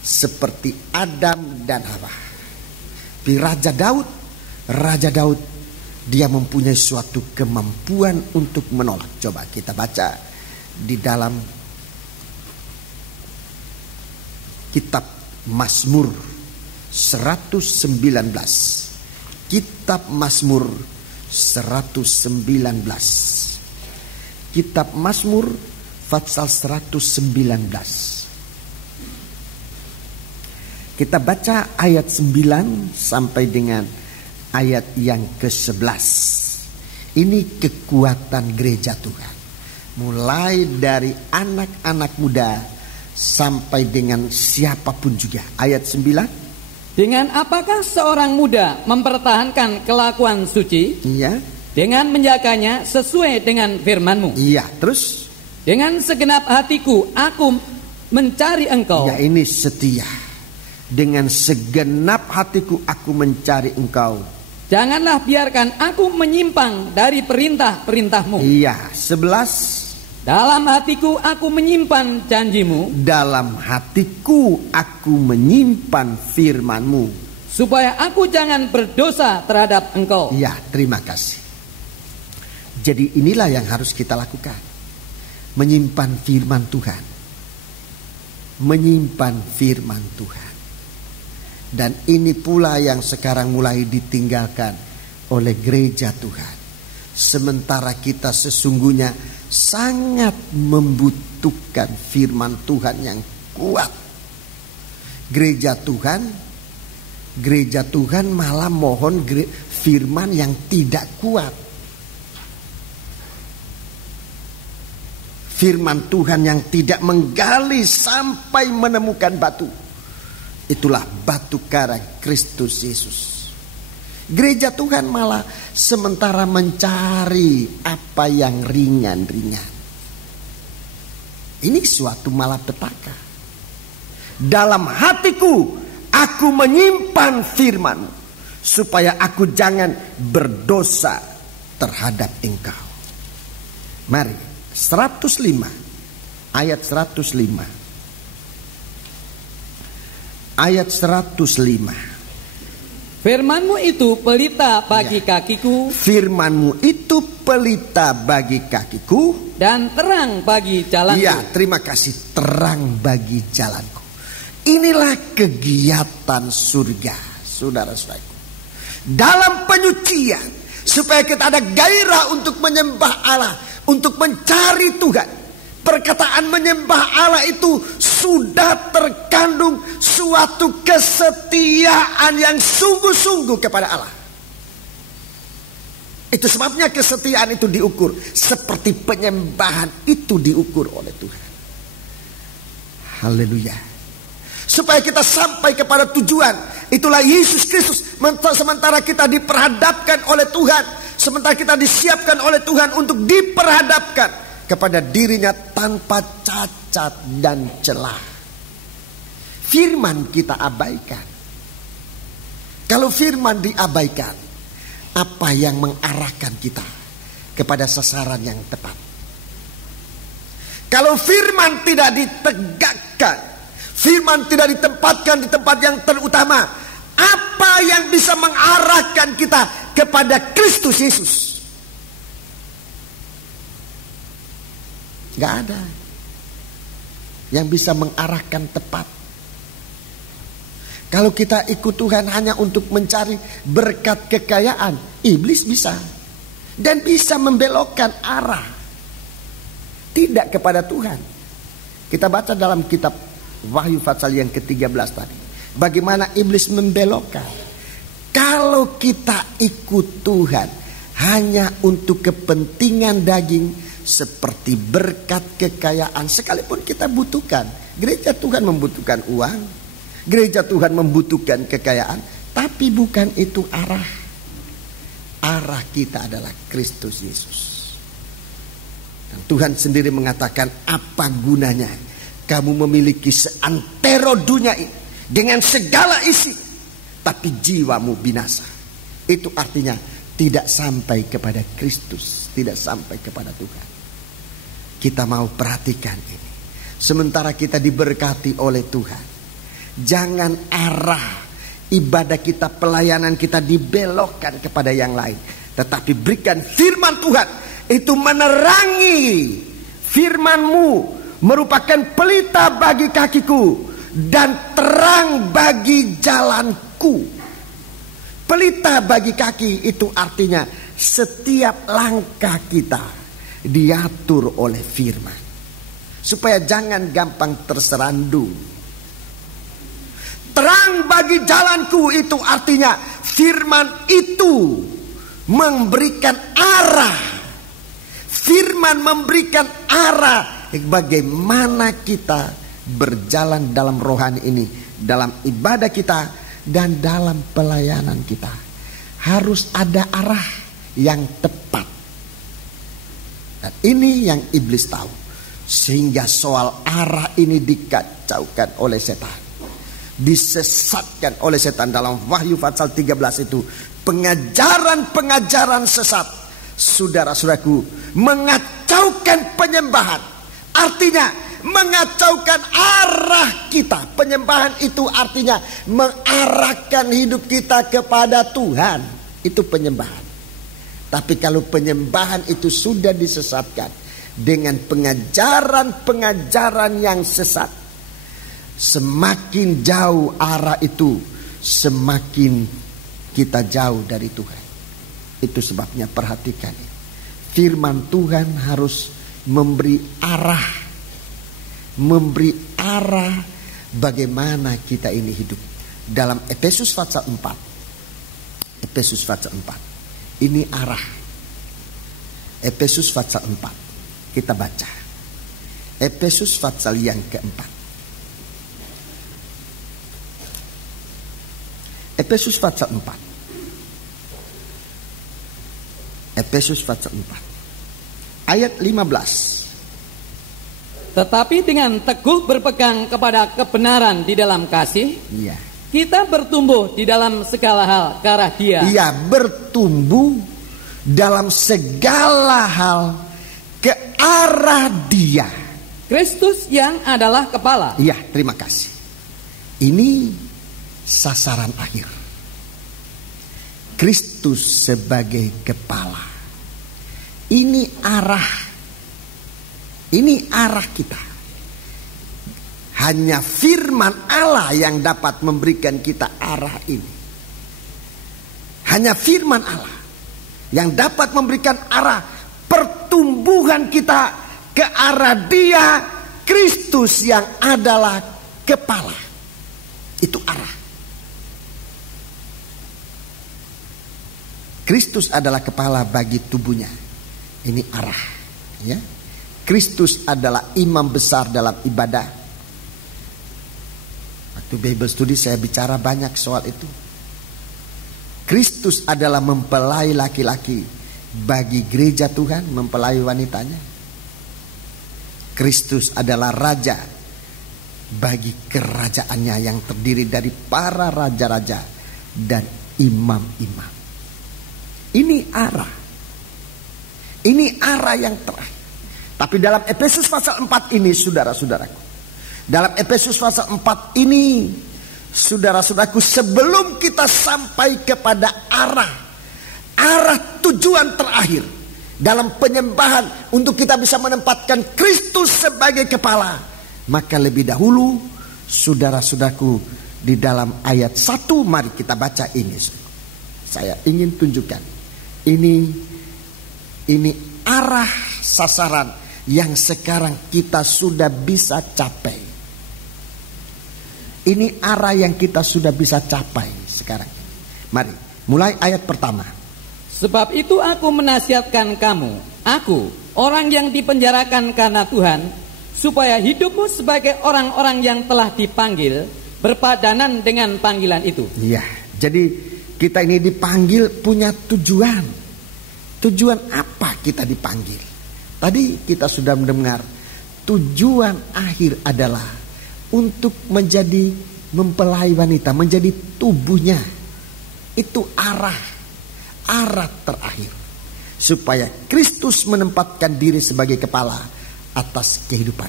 seperti Adam dan Hawa. Di Raja Daud dia mempunyai suatu kemampuan untuk menolak. Coba kita baca di dalam kitab Mazmur 119. Kitab Mazmur 119. Kitab Mazmur pasal 119. Kita baca ayat 9 sampai dengan ayat yang ke-11. Ini kekuatan gereja Tuhan. Mulai dari anak-anak muda sampai dengan siapapun juga. Ayat 9. Dengan apakah seorang muda mempertahankan kelakuan suci? Iya. Dengan menjaganya sesuai dengan firman-Mu. Iya, terus? Dengan segenap hatiku aku mencari Engkau. Ya, ini setia. Dengan segenap hatiku aku mencari Engkau. Janganlah biarkan aku menyimpang dari perintah-perintah-Mu. Iya, 11. Dalam hatiku aku menyimpan janji-Mu. Dalam hatiku aku menyimpan firman-Mu, supaya aku jangan berdosa terhadap Engkau. Ya, terima kasih. Jadi inilah yang harus kita lakukan. Menyimpan firman Tuhan. Menyimpan firman Tuhan. Dan ini pula yang sekarang mulai ditinggalkan oleh gereja Tuhan. Sementara kita sesungguhnya sangat membutuhkan firman Tuhan yang kuat. Gereja Tuhan malah mohon firman yang tidak kuat. Firman Tuhan yang tidak menggali sampai menemukan batu. Itulah batu karang Kristus Yesus. Gereja Tuhan malah sementara mencari apa yang ringan-ringan. Ini suatu malapetaka. Dalam hatiku aku menyimpan firman, supaya aku jangan berdosa terhadap Engkau. Mari 105 ayat 105. Ayat 105. Firman-Mu itu pelita bagi kakiku. Firman-Mu itu pelita bagi kakiku dan terang bagi jalanku. Ya, terima kasih, terang bagi jalanku. Inilah kegiatan surga, saudara-saudaraku. Dalam penyucian, supaya kita ada gairah untuk menyembah Allah, untuk mencari Tuhan. Perkataan menyembah Allah itu sudah terkandung suatu kesetiaan yang sungguh-sungguh kepada Allah. Itu sebabnya kesetiaan itu diukur seperti penyembahan itu diukur oleh Tuhan. Haleluya. Supaya kita sampai kepada tujuan. Itulah Yesus Kristus. Sementara kita diperhadapkan oleh Tuhan, sementara kita disiapkan oleh Tuhan untuk diperhadapkan kepada dirinya tanpa cacat dan celah. Firman kita abaikan. Kalau firman diabaikan, apa yang mengarahkan kita kepada sasaran yang tepat? Kalau firman tidak ditegakkan, firman tidak ditempatkan di tempat yang terutama, apa yang bisa mengarahkan kita kepada Kristus Yesus? Gak ada yang bisa mengarahkan tepat. Kalau kita ikut Tuhan hanya untuk mencari berkat kekayaan, iblis bisa. Dan bisa membelokkan arah. Tidak kepada Tuhan. Kita baca dalam kitab Wahyu pasal yang ke-13 tadi. Bagaimana iblis membelokkan. Kalau kita ikut Tuhan hanya untuk kepentingan daging, seperti berkat kekayaan, sekalipun kita butuhkan. Gereja Tuhan membutuhkan uang, gereja Tuhan membutuhkan kekayaan, tapi bukan itu arah. Arah kita adalah Kristus Yesus. Dan Tuhan sendiri mengatakan, apa gunanya kamu memiliki seantero dunia ini dengan segala isi, tapi jiwamu binasa. Itu artinya tidak sampai kepada Kristus, tidak sampai kepada Tuhan. Kita mau perhatikan ini. Sementara kita diberkati oleh Tuhan, jangan arah ibadah kita, pelayanan kita dibelokkan kepada yang lain. Tetapi berikan firman Tuhan, itu menerangi. Firman-Mu merupakan pelita bagi kakiku dan terang bagi jalanku. Pelita bagi kaki itu artinya setiap langkah kita diatur oleh firman, supaya jangan gampang terserandung. Terang bagi jalanku itu artinya firman itu memberikan arah. Firman memberikan arah bagaimana kita berjalan dalam rohani ini, dalam ibadah kita dan dalam pelayanan kita. Harus ada arah yang tepat. Dan ini yang iblis tahu. Sehingga soal arah ini dikacaukan oleh setan. Disesatkan oleh setan. Dalam Wahyu pasal 13 itu, pengajaran-pengajaran sesat, saudara-saudaraku, mengacaukan penyembahan. Artinya mengacaukan arah kita. Penyembahan itu artinya mengarahkan hidup kita kepada Tuhan. Itu penyembahan. Tapi kalau penyembahan itu sudah disesatkan dengan pengajaran-pengajaran yang sesat, semakin jauh arah itu, semakin kita jauh dari Tuhan. Itu sebabnya perhatikan, firman Tuhan harus memberi arah bagaimana kita ini hidup. Dalam Efesus pasal 4, Efesus pasal 4, ini arah. Efesus pasal 4, kita baca Efesus pasal yang keempat. Efesus pasal 4. Efesus pasal 4 ayat 15. Tetapi dengan teguh berpegang kepada kebenaran di dalam kasih, Iya. kita bertumbuh di dalam segala hal ke arah Dia. Iya, bertumbuh dalam segala hal ke arah Dia. Kristus yang adalah kepala. Iya, terima kasih. Ini sasaran akhir. Kristus sebagai kepala. Ini arah. Ini arah kita. Hanya firman Allah yang dapat memberikan kita arah ini. Hanya firman Allah yang dapat memberikan arah pertumbuhan kita ke arah Dia, Kristus yang adalah kepala. Itu arah. Kristus adalah kepala bagi tubuhnya. Ini arah, ya. Kristus adalah imam besar dalam ibadah. Waktu Bible Study saya bicara banyak soal itu. Kristus adalah mempelai laki-laki bagi gereja Tuhan, mempelai wanitanya. Kristus adalah raja bagi kerajaannya yang terdiri dari para raja-raja dan imam-imam. Ini arah. Ini arah yang terakhir. Tapi dalam Efesus pasal 4 ini, saudara-saudaraku, dalam Efesus pasal 4 ini, saudara-saudaraku, sebelum kita sampai kepada arah tujuan terakhir dalam penyembahan untuk kita bisa menempatkan Kristus sebagai kepala, maka lebih dahulu, saudara-saudaraku, di dalam ayat 1. Mari kita baca ini. Saya ingin tunjukkan. Ini arah sasaran yang sekarang kita sudah bisa capai. Ini arah yang kita sudah bisa capai sekarang. Mari, mulai ayat pertama. Sebab itu aku menasihatkan kamu, aku, orang yang dipenjarakan karena Tuhan, supaya hidupmu sebagai orang-orang yang telah dipanggil, berpadanan dengan panggilan itu. Iya, jadi kita ini dipanggil punya tujuan. Tujuan apa kita dipanggil? Tadi kita sudah mendengar tujuan akhir adalah untuk menjadi mempelai wanita, menjadi tubuhnya. Itu arah terakhir. Supaya Kristus menempatkan diri sebagai kepala atas kehidupan.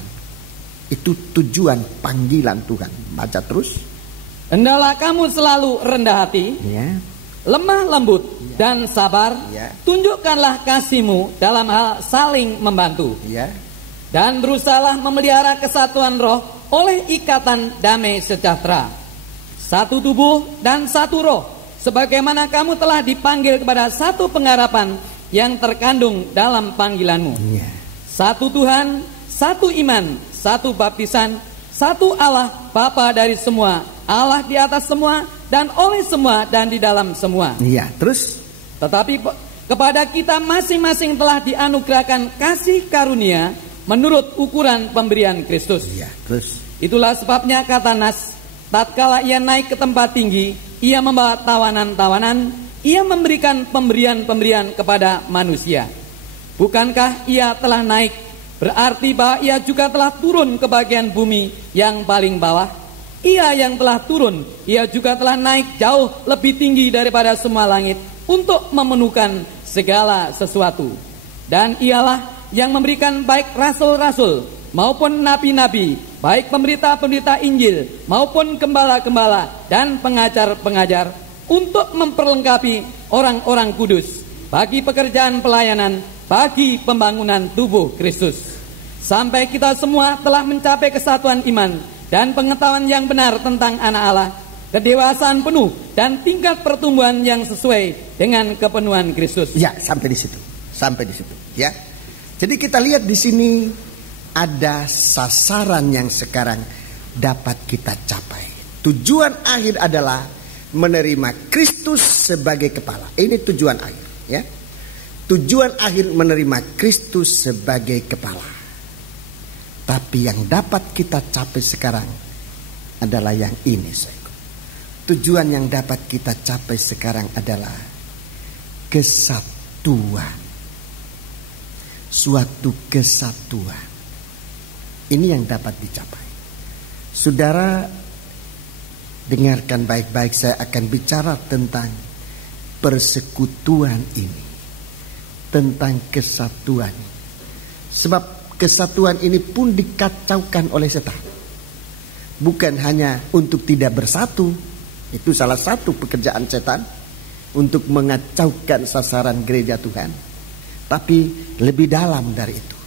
Itu tujuan panggilan Tuhan. Baca terus. Hendaklah kamu selalu rendah hati, Ya. lemah lembut, dan sabar. Ya. Tunjukkanlah kasihmu dalam hal saling membantu. Ya. Dan berusahalah memelihara kesatuan roh oleh ikatan damai sejahtera. Satu tubuh dan satu roh, sebagaimana kamu telah dipanggil kepada satu pengharapan yang terkandung dalam panggilanmu. Ya. Satu Tuhan, satu iman, satu baptisan, satu Allah Bapa dari semua, Allah di atas semua, dan oleh semua, dan di dalam semua. Iya, terus. Tetapi kepada kita masing-masing telah dianugerahkan kasih karunia menurut ukuran pemberian Kristus. Iya, terus. Itulah sebabnya kata Nas, tatkala ia naik ke tempat tinggi, ia membawa tawanan-tawanan, ia memberikan pemberian-pemberian kepada manusia. Bukankah ia telah naik, berarti bahwa ia juga telah turun ke bagian bumi yang paling bawah? Ia yang telah turun, ia juga telah naik jauh lebih tinggi daripada semua langit untuk memenuhkan segala sesuatu. Dan ialah yang memberikan baik rasul-rasul maupun nabi-nabi, baik pemberita-pemberita Injil maupun gembala-gembala dan pengajar-pengajar, untuk memperlengkapi orang-orang kudus bagi pekerjaan pelayanan, bagi pembangunan tubuh Kristus, sampai kita semua telah mencapai kesatuan iman dan pengetahuan yang benar tentang anak Allah, kedewasaan penuh dan tingkat pertumbuhan yang sesuai dengan kepenuhan Kristus. Ya, sampai di situ. Sampai di situ, ya. Jadi kita lihat di sini ada sasaran yang sekarang dapat kita capai. Tujuan akhir adalah menerima Kristus sebagai kepala. Ini tujuan akhir, ya. Tujuan akhir menerima Kristus sebagai kepala. Tapi yang dapat kita capai sekarang adalah yang ini, saudara. Tujuan yang dapat kita capai sekarang adalah kesatuan. Suatu kesatuan. Ini yang dapat dicapai. Saudara, dengarkan baik-baik, saya akan bicara tentang persekutuan ini, tentang kesatuan. Sebab kesatuan ini pun dikacaukan oleh setan. Bukan hanya untuk tidak bersatu, itu salah satu pekerjaan setan, untuk mengacaukan sasaran gereja Tuhan. Tapi lebih dalam dari itu,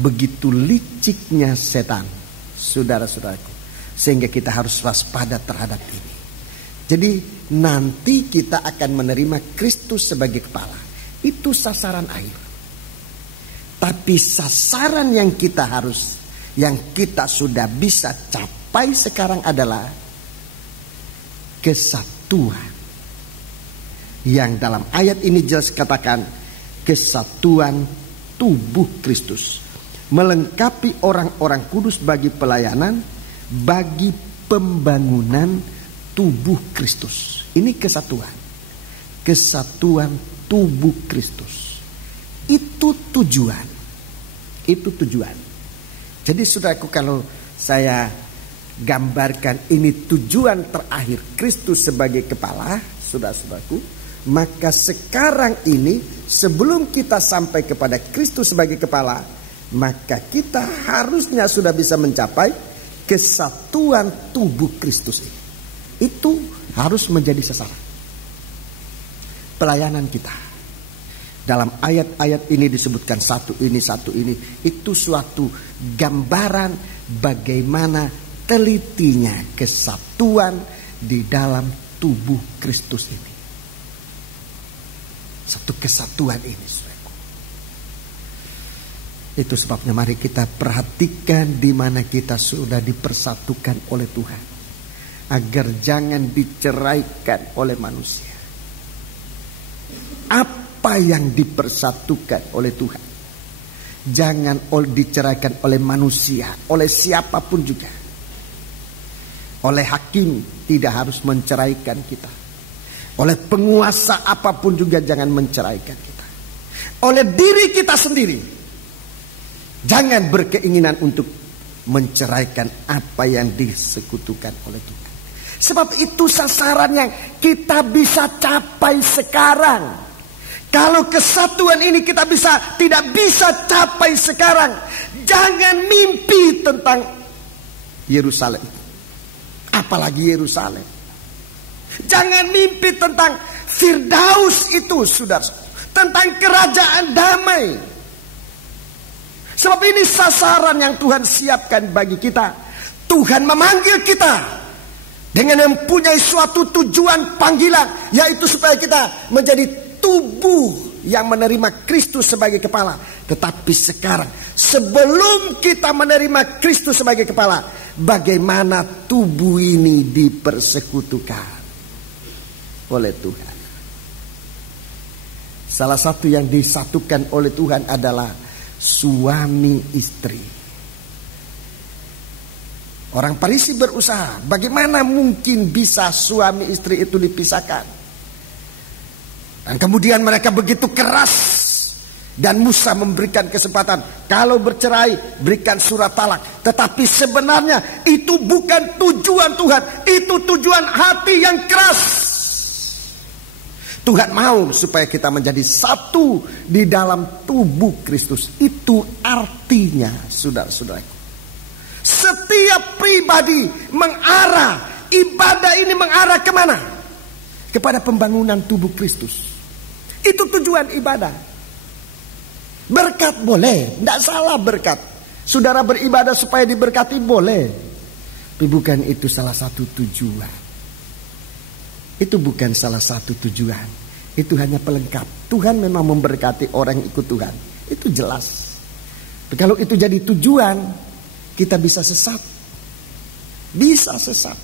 begitu liciknya setan, saudara-saudaraku, sehingga kita harus waspada terhadap ini. Jadi nanti kita akan menerima Kristus sebagai kepala. Itu sasaran akhir. Tapi sasaran yang kita sudah bisa capai sekarang adalah kesatuan. Yang dalam ayat ini jelas katakan kesatuan tubuh Kristus, melengkapi orang-orang kudus bagi pelayanan, bagi pembangunan tubuh Kristus. Ini kesatuan. Kesatuan tubuh Kristus. Itu tujuan. Itu tujuan. Jadi saudaraku, kalau saya gambarkan ini tujuan terakhir Kristus sebagai kepala, saudara-saudaraku, maka sekarang ini sebelum kita sampai kepada Kristus sebagai kepala, maka kita harusnya sudah bisa mencapai kesatuan tubuh Kristus ini. Itu harus menjadi sasaran pelayanan kita. Dalam ayat-ayat ini disebutkan satu ini. Itu suatu gambaran bagaimana telitinya kesatuan di dalam tubuh Kristus ini. Satu kesatuan ini, saudaraku. Itu sebabnya mari kita perhatikan di mana kita sudah dipersatukan oleh Tuhan, agar jangan diceraikan oleh manusia. Apa yang dipersatukan oleh Tuhan, jangan diceraikan oleh manusia, oleh siapapun juga. Oleh hakim tidak harus menceraikan kita. Oleh penguasa apapun juga jangan menceraikan kita. Oleh diri kita sendiri, jangan berkeinginan untuk menceraikan apa yang disekutukan oleh Tuhan. Sebab itu sasaran yang kita bisa capai sekarang. Kalau kesatuan ini kita tidak bisa capai sekarang, jangan mimpi tentang Yerusalem, apalagi Yerusalem. Jangan mimpi tentang Firdaus itu, saudara, tentang kerajaan damai. Sebab ini sasaran yang Tuhan siapkan bagi kita. Tuhan memanggil kita dengan mempunyai suatu tujuan panggilan, yaitu supaya kita menjadi tubuh yang menerima Kristus sebagai kepala. Tetapi sekarang, sebelum kita menerima Kristus sebagai kepala, bagaimana tubuh ini dipersekutukan oleh Tuhan. Salah satu yang disatukan oleh Tuhan adalah suami istri. Orang Farisi berusaha, bagaimana mungkin bisa suami istri itu dipisahkan? Dan kemudian mereka begitu keras, dan Musa memberikan kesempatan, kalau bercerai berikan surat talak. Tetapi sebenarnya itu bukan tujuan Tuhan, itu tujuan hati yang keras. Tuhan mau supaya kita menjadi satu di dalam tubuh Kristus. Itu artinya, saudara-saudaraku, setiap pribadi mengarah, ibadah ini mengarah kemana? Kepada pembangunan tubuh Kristus. Itu tujuan ibadah. Berkat boleh, tidak salah berkat. Saudara beribadah supaya diberkati boleh, tapi bukan itu salah satu tujuan. Itu bukan salah satu tujuan. Itu hanya pelengkap. Tuhan memang memberkati orang yang ikut Tuhan, itu jelas. Tapi kalau itu jadi tujuan, kita bisa sesat. Bisa sesat.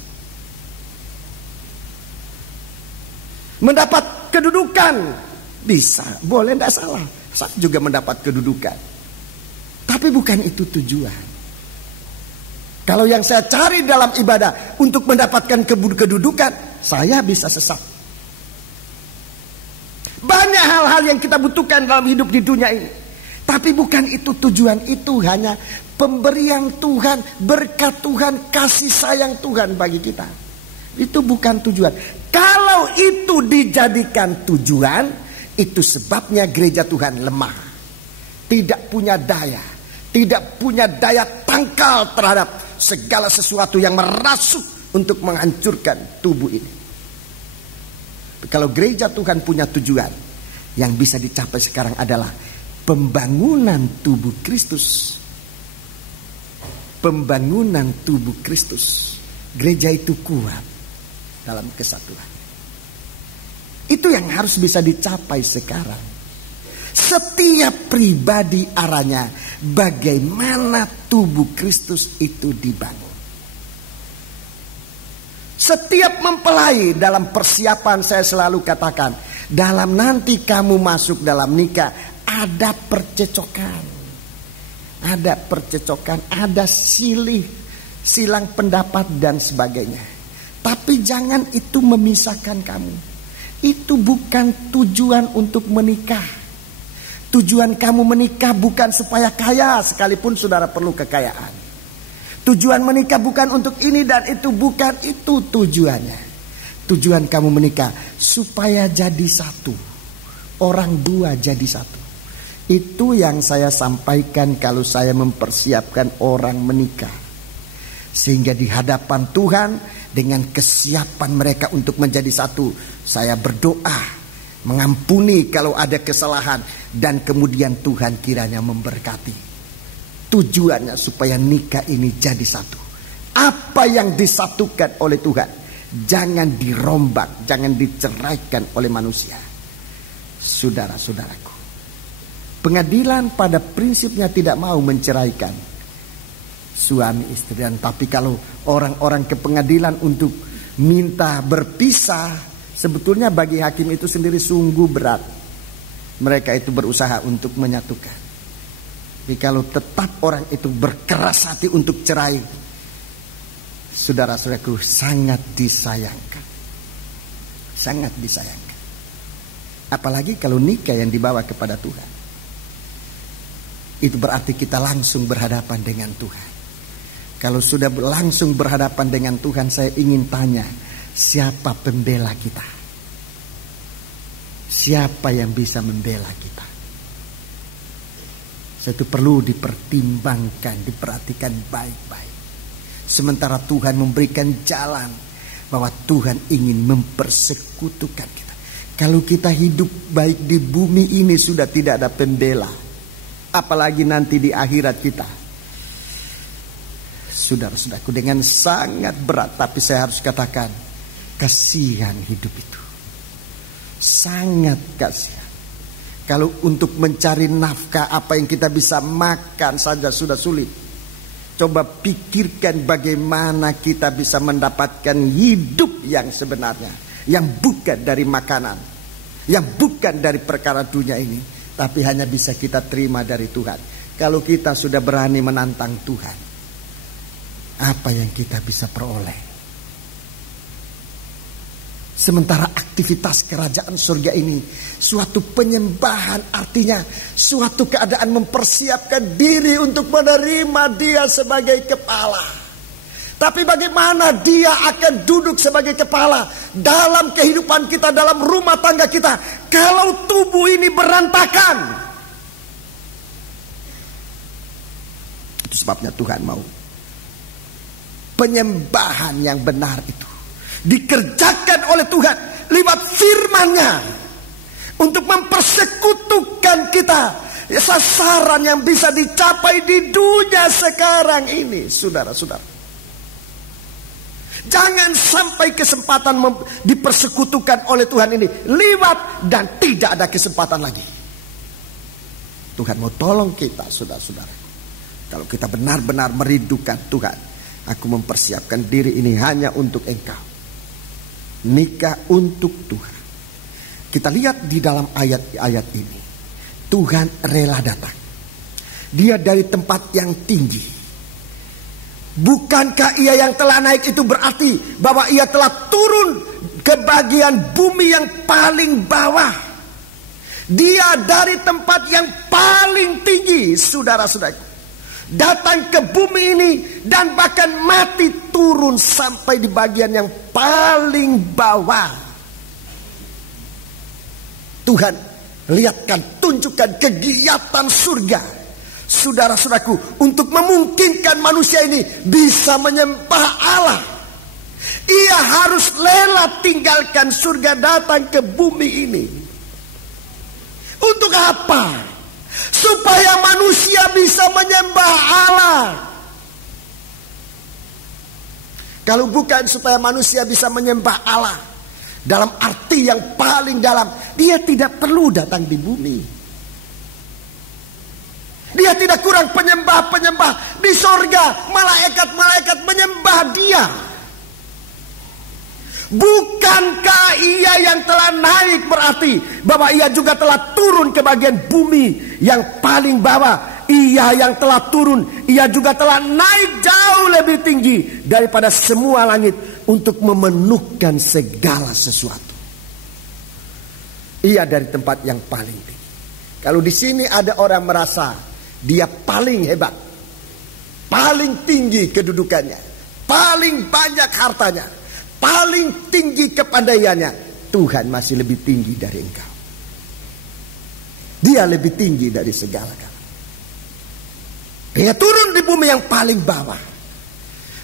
Mendapat kedudukan bisa, boleh, tidak salah. Saya juga mendapat kedudukan, tapi bukan itu tujuan. Kalau yang saya cari dalam ibadah untuk mendapatkan kedudukan, saya bisa sesat. Banyak hal-hal yang kita butuhkan dalam hidup di dunia ini, tapi bukan itu tujuan. Itu hanya pemberian Tuhan, berkat Tuhan, kasih sayang Tuhan bagi kita. Itu bukan tujuan. Kalau itu dijadikan tujuan, itu sebabnya gereja Tuhan lemah, tidak punya daya, tidak punya daya tangkal terhadap segala sesuatu yang merasuk untuk menghancurkan tubuh ini. Kalau gereja Tuhan punya tujuan, yang bisa dicapai sekarang adalah pembangunan tubuh Kristus. Pembangunan tubuh Kristus. Gereja itu kuat dalam kesatuan. Itu yang harus bisa dicapai sekarang. Setiap pribadi arahnya bagaimana tubuh Kristus itu dibangun. Setiap mempelai dalam persiapan, saya selalu katakan, dalam nanti kamu masuk dalam nikah, ada percecokan. Ada percecokan, ada silang pendapat dan sebagainya. Tapi jangan itu memisahkan kamu. Itu bukan tujuan untuk menikah. Tujuan kamu menikah bukan supaya kaya, sekalipun saudara perlu kekayaan. Tujuan menikah bukan untuk ini dan itu, bukan itu tujuannya. Tujuan kamu menikah supaya jadi satu. Orang dua jadi satu. Itu yang saya sampaikan kalau saya mempersiapkan orang menikah. Sehingga di hadapan Tuhan, dengan kesiapan mereka untuk menjadi satu, saya berdoa mengampuni kalau ada kesalahan, dan kemudian Tuhan kiranya memberkati. Tujuannya supaya nikah ini jadi satu. Apa yang disatukan oleh Tuhan jangan dirombak, jangan diceraikan oleh manusia. Saudara-saudaraku, pengadilan pada prinsipnya tidak mau menceraikan suami istri. Dan tapi kalau orang-orang ke pengadilan untuk minta berpisah, sebetulnya bagi hakim itu sendiri sungguh berat. Mereka itu berusaha untuk menyatukan. Tapi kalau tetap orang itu berkeras hati untuk cerai, saudara-saudaraku, sangat disayangkan. Sangat disayangkan. Apalagi kalau nikah yang dibawa kepada Tuhan. Itu berarti kita langsung berhadapan dengan Tuhan. Kalau sudah langsung berhadapan dengan Tuhan, saya ingin tanya, siapa pembela kita? Siapa yang bisa membela kita? Itu perlu dipertimbangkan, diperhatikan baik-baik. Sementara Tuhan memberikan jalan bahwa Tuhan ingin mempersekutukan kita. Kalau kita hidup baik di bumi ini sudah tidak ada pembela, apalagi nanti di akhirat kita. Saudara-saudaraku, dengan sangat berat, tapi saya harus katakan, kasihan hidup itu. Sangat kasihan. Kalau untuk mencari nafkah, apa yang kita bisa makan saja sudah sulit. Coba pikirkan bagaimana kita bisa mendapatkan hidup yang sebenarnya, yang bukan dari makanan, yang bukan dari perkara dunia ini, tapi hanya bisa kita terima dari Tuhan. Kalau kita sudah berani menantang Tuhan, apa yang kita bisa peroleh? Sementara aktivitas kerajaan surga ini suatu penyembahan, artinya suatu keadaan mempersiapkan diri untuk menerima Dia sebagai kepala. Tapi bagaimana Dia akan duduk sebagai kepala dalam kehidupan kita, dalam rumah tangga kita, kalau tubuh ini berantakan? Itu sebabnya Tuhan mau penyembahan yang benar itu dikerjakan oleh Tuhan lewat firman-Nya untuk mempersekutukan kita. Sasaran yang bisa dicapai di dunia sekarang ini, saudara-saudara. Jangan sampai kesempatan dipersekutukan oleh Tuhan ini lewat dan tidak ada kesempatan lagi. Tuhan mau tolong kita, saudara-saudara. Kalau kita benar-benar merindukan Tuhan, aku mempersiapkan diri ini hanya untuk Engkau. Nikah untuk Tuhan. Kita lihat di dalam ayat-ayat ini, Tuhan rela datang. Dia dari tempat yang tinggi. Bukankah Ia yang telah naik itu berarti bahwa Ia telah turun ke bagian bumi yang paling bawah? Dia dari tempat yang paling tinggi, saudara-saudara, datang ke bumi ini dan bahkan mati, turun sampai di bagian yang paling bawah. Tuhan lihatkan, tunjukkan kegiatan surga, saudara-saudaraku, untuk memungkinkan manusia ini bisa menyembah Allah. Ia harus rela tinggalkan surga, datang ke bumi ini. Untuk apa? Supaya manusia bisa menyembah Allah. Kalau bukan supaya manusia bisa menyembah Allah dalam arti yang paling dalam, Dia tidak perlu datang di bumi. Dia tidak kurang penyembah-penyembah di sorga. Malaikat-malaikat menyembah Dia. Bukankah Ia yang telah naik berarti bahwa Ia juga telah turun ke bagian bumi yang paling bawah? Ia yang telah turun, Ia juga telah naik jauh lebih tinggi daripada semua langit untuk memenuhkan segala sesuatu. Ia dari tempat yang paling tinggi. Kalau di sini ada orang merasa dia paling hebat, paling tinggi kedudukannya, paling banyak hartanya, paling tinggi kepandaiannya, Tuhan masih lebih tinggi dari engkau. Dia lebih tinggi dari segala-galanya. Dia turun di bumi yang paling bawah.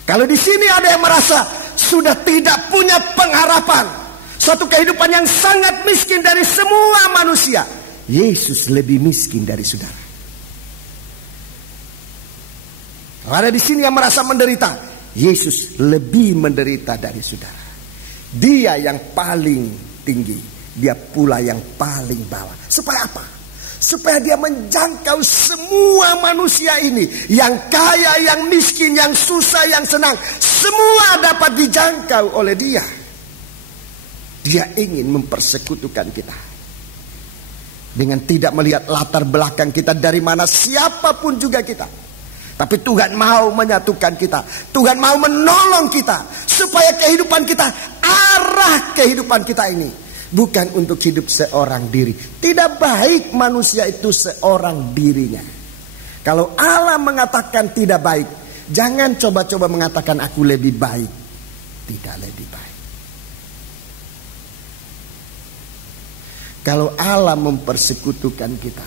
Kalau di sini ada yang merasa sudah tidak punya pengharapan, suatu kehidupan yang sangat miskin dari semua manusia, Yesus lebih miskin dari saudara. Kalau ada di sini yang merasa menderita, Yesus lebih menderita dari saudara. Dia yang paling tinggi, dia pula yang paling bawah. Supaya apa? Supaya dia menjangkau semua manusia ini. Yang kaya, yang miskin, yang susah, yang senang. Semua dapat dijangkau oleh dia. Dia ingin mempersekutukan kita. Dengan tidak melihat latar belakang kita dari mana, siapapun juga kita. Tapi Tuhan mau menyatukan kita. Tuhan mau menolong kita. Supaya kehidupan kita, arah kehidupan kita ini bukan untuk hidup seorang diri. Tidak baik manusia itu seorang dirinya. Kalau Allah mengatakan tidak baik, jangan coba-coba mengatakan aku lebih baik. Tidak lebih baik. Kalau Allah mempersekutukan kita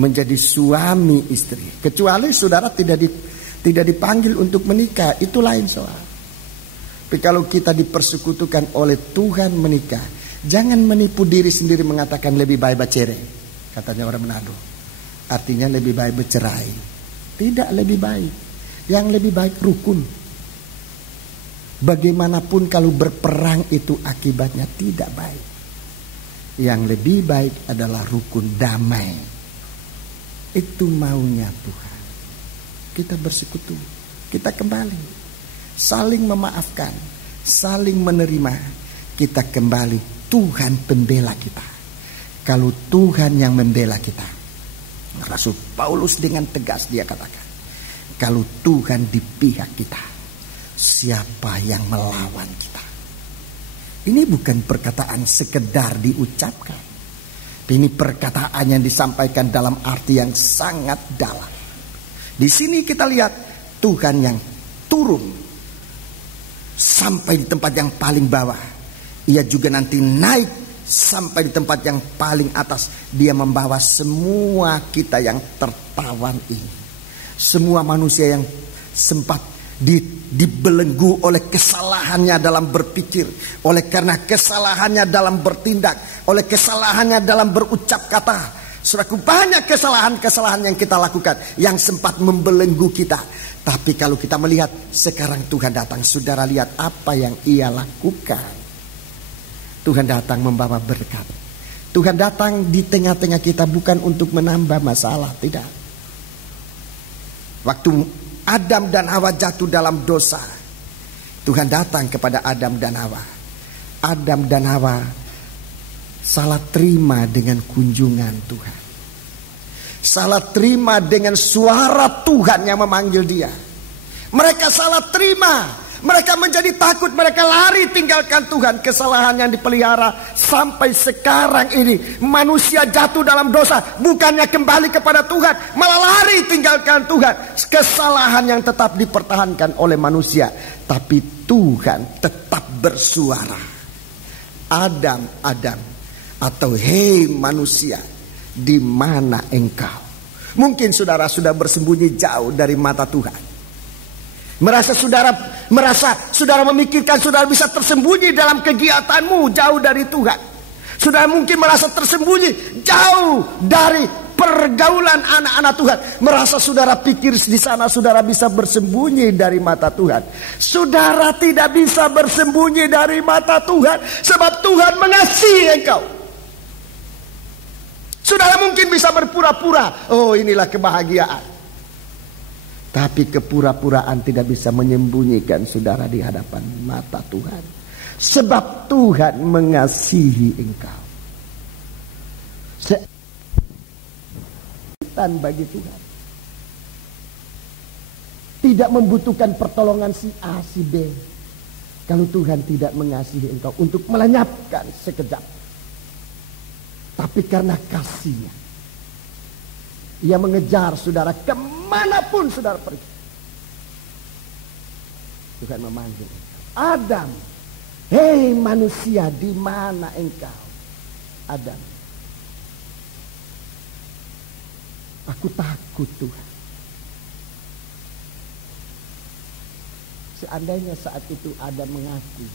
menjadi suami istri, kecuali saudara tidak dipanggil untuk menikah, itu lain soal. Tapi kalau kita dipersekutukan oleh Tuhan menikah, jangan menipu diri sendiri mengatakan lebih baik bercerai, katanya orang Manado. Artinya lebih baik bercerai. Tidak lebih baik. Yang lebih baik rukun. Bagaimanapun kalau berperang itu akibatnya tidak baik. Yang lebih baik adalah rukun damai. Itu maunya Tuhan. Kita bersekutu, kita kembali, saling memaafkan, saling menerima. Kita kembali, Tuhan pembela kita. Kalau Tuhan yang membela kita, Rasul Paulus dengan tegas dia katakan, kalau Tuhan di pihak kita, siapa yang melawan kita? Ini bukan perkataan sekedar diucapkan. Ini perkataan yang disampaikan dalam arti yang sangat dalam. Di sini kita lihat Tuhan yang turun sampai di tempat yang paling bawah. Ia juga nanti naik sampai di tempat yang paling atas. Dia membawa semua kita yang tertawan ini. Semua manusia yang sempat dibelenggu oleh kesalahannya dalam berpikir, oleh karena kesalahannya dalam bertindak, oleh kesalahannya dalam berucap kata. Saudaraku, banyak kesalahan-kesalahan yang kita lakukan yang sempat membelenggu kita. Tapi kalau kita melihat sekarang Tuhan datang, saudara lihat apa yang ia lakukan. Tuhan datang membawa berkat. Tuhan datang di tengah-tengah kita bukan untuk menambah masalah, tidak. Waktu Adam dan Hawa jatuh dalam dosa, Tuhan datang kepada Adam dan Hawa. Adam dan Hawa salah terima dengan kunjungan Tuhan. Salah terima dengan suara Tuhan yang memanggil dia. Mereka salah terima. Mereka menjadi takut, mereka lari tinggalkan Tuhan. Kesalahan yang dipelihara sampai sekarang ini. Manusia jatuh dalam dosa, bukannya kembali kepada Tuhan, malah lari tinggalkan Tuhan. Kesalahan yang tetap dipertahankan oleh manusia, tapi Tuhan tetap bersuara. Adam, Adam, atau hei manusia, di mana engkau? Mungkin saudara sudah bersembunyi jauh dari mata Tuhan. Merasa saudara memikirkan saudara bisa tersembunyi dalam kegiatanmu jauh dari Tuhan. Saudara mungkin merasa tersembunyi jauh dari pergaulan anak-anak Tuhan. Merasa saudara pikir di sana saudara bisa bersembunyi dari mata Tuhan. Saudara tidak bisa bersembunyi dari mata Tuhan, sebab Tuhan mengasihi engkau. Saudara mungkin bisa berpura-pura, oh inilah kebahagiaan. Tapi kepura-puraan tidak bisa menyembunyikan saudara di hadapan mata Tuhan. Sebab Tuhan mengasihi engkau. Dan bagi Tuhan tidak membutuhkan pertolongan si A, si B. Kalau Tuhan tidak mengasihi engkau untuk melenyapkan sekejap. Tapi karena kasihnya, ia mengejar saudara kemanapun saudara pergi. Tuhan memanggil Adam, hei manusia, di mana engkau? Adam, aku takut Tuhan. Seandainya saat itu Adam mengaku,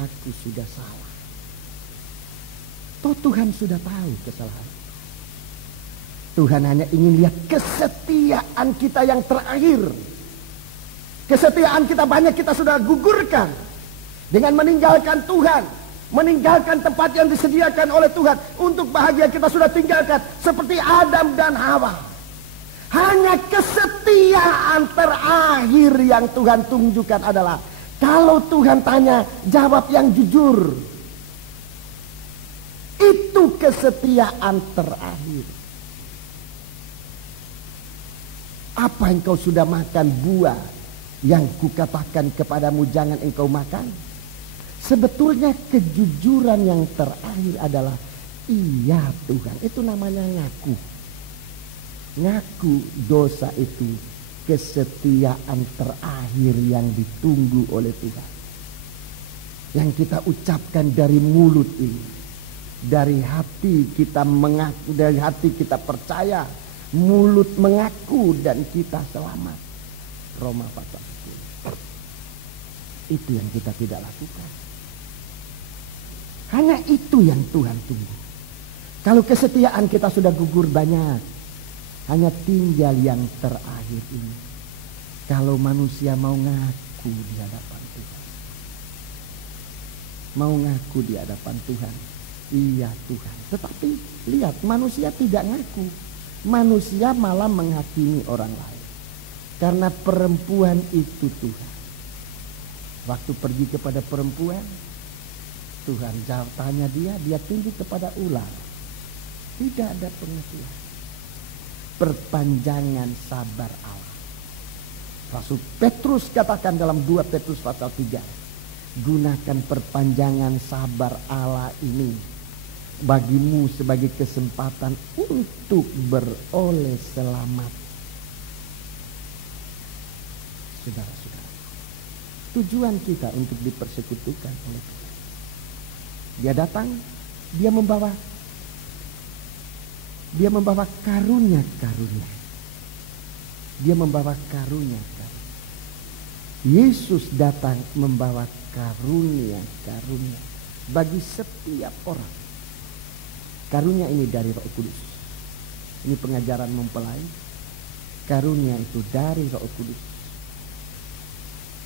aku sudah salah. Toh Tuhan sudah tahu kesalahan. Tuhan hanya ingin lihat kesetiaan kita yang terakhir. Kesetiaan kita banyak kita sudah gugurkan dengan meninggalkan Tuhan, meninggalkan tempat yang disediakan oleh Tuhan. Untuk bahagia kita sudah tinggalkan seperti Adam dan Hawa. Hanya kesetiaan terakhir yang Tuhan tunjukkan adalah kalau Tuhan tanya, jawab yang jujur. Itu kesetiaan terakhir. Apa engkau sudah makan buah yang kukatakan kepadamu jangan engkau makan? Sebetulnya kejujuran yang terakhir adalah iya Tuhan. Itu namanya ngaku. Ngaku dosa itu kesetiaan terakhir yang ditunggu oleh Tuhan. Yang kita ucapkan dari mulut ini. Dari hati kita mengaku, dari hati kita percaya. Mulut mengaku dan kita selamat. Roma 14. Itu yang kita tidak lakukan. Hanya itu yang Tuhan tunggu. Kalau kesetiaan kita sudah gugur banyak, hanya tinggal yang terakhir ini. Kalau manusia mau ngaku di hadapan Tuhan. Mau ngaku di hadapan Tuhan. Iya Tuhan. Tetapi lihat, manusia tidak ngaku. Manusia malah menghakimi orang lain. Karena perempuan itu Tuhan. Waktu pergi kepada perempuan, Tuhan jawab tanya dia tinggi kepada ular. Tidak ada pengertian. Perpanjangan sabar Allah. Rasul Petrus katakan dalam 2 Petrus pasal 3. Gunakan perpanjangan sabar Allah ini bagimu sebagai kesempatan untuk beroleh selamat. Saudara-saudara, tujuan kita untuk dipersekutukan oleh Tuhan. Dia datang, dia membawa karunia-karunia. Dia membawa karunia-karunia. Yesus datang membawa karunia-karunia bagi setiap orang. Karunia ini dari Roh Kudus. Ini pengajaran mempelai. Karunia itu dari Roh Kudus.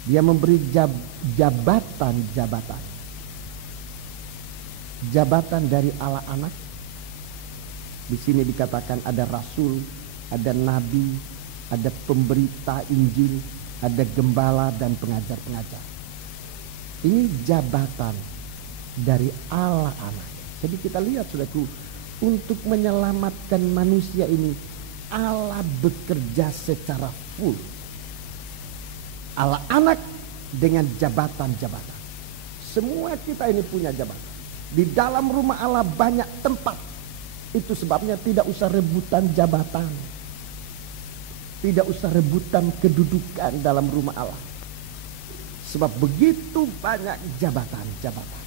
Dia memberi jabatan-jabatan. Jabatan dari Allah Anak. Di sini dikatakan ada rasul, ada nabi, ada pemberita Injil, ada gembala dan pengajar-pengajar. Ini jabatan dari Allah Anak. Jadi kita lihat saudaraku, untuk menyelamatkan manusia ini Allah bekerja secara full. Allah Anak dengan jabatan-jabatan. Semua kita ini punya jabatan. Di dalam rumah Allah banyak tempat. Itu sebabnya tidak usah rebutan jabatan. Tidak usah rebutan kedudukan dalam rumah Allah. Sebab begitu banyak jabatan-jabatan.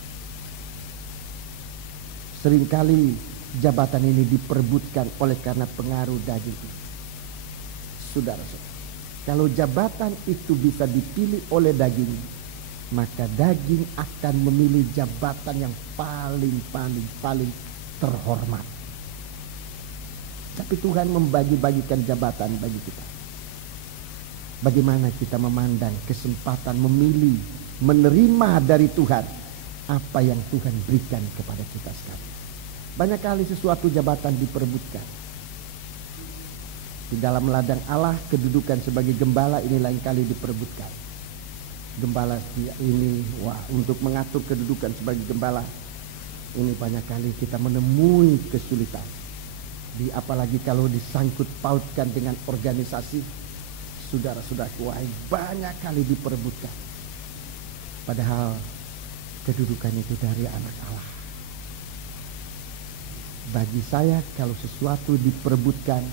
Seringkali jabatan ini diperebutkan oleh karena pengaruh daging. Saudara-saudara, kalau jabatan itu bisa dipilih oleh daging, maka daging akan memilih jabatan yang paling terhormat. Tapi Tuhan membagi-bagikan jabatan bagi kita. Bagaimana kita memandang kesempatan memilih, menerima dari Tuhan apa yang Tuhan berikan kepada kita sekarang. Banyak kali sesuatu jabatan diperebutkan. Di dalam ladang Allah, kedudukan sebagai gembala ini lain kali diperebutkan. Gembala ini, untuk mengatur kedudukan sebagai gembala, ini banyak kali kita menemui kesulitan. Apalagi kalau disangkut pautkan dengan organisasi, saudara-saudaraku, banyak kali diperebutkan. Padahal kedudukan itu dari anak Allah. Bagi saya kalau sesuatu diperebutkan,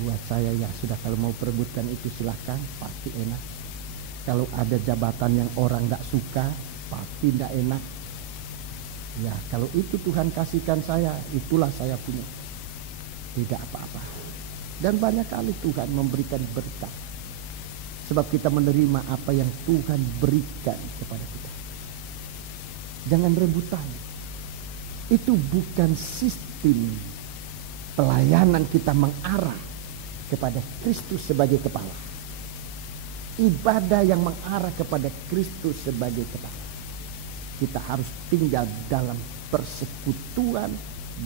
buat saya ya sudah, kalau mau perebutkan itu silahkan, pasti enak. Kalau ada jabatan yang orang tidak suka, pasti tidak enak. Ya kalau itu Tuhan kasihkan saya, itulah saya punya. Tidak apa-apa. Dan banyak kali Tuhan memberikan berkat. Sebab kita menerima apa yang Tuhan berikan kepada kita. Jangan rebutan. Itu bukan sistem pelayanan kita mengarah kepada Kristus sebagai kepala. ibadah yang mengarah kepada Kristus sebagai kepala. Kita harus tinggal dalam persekutuan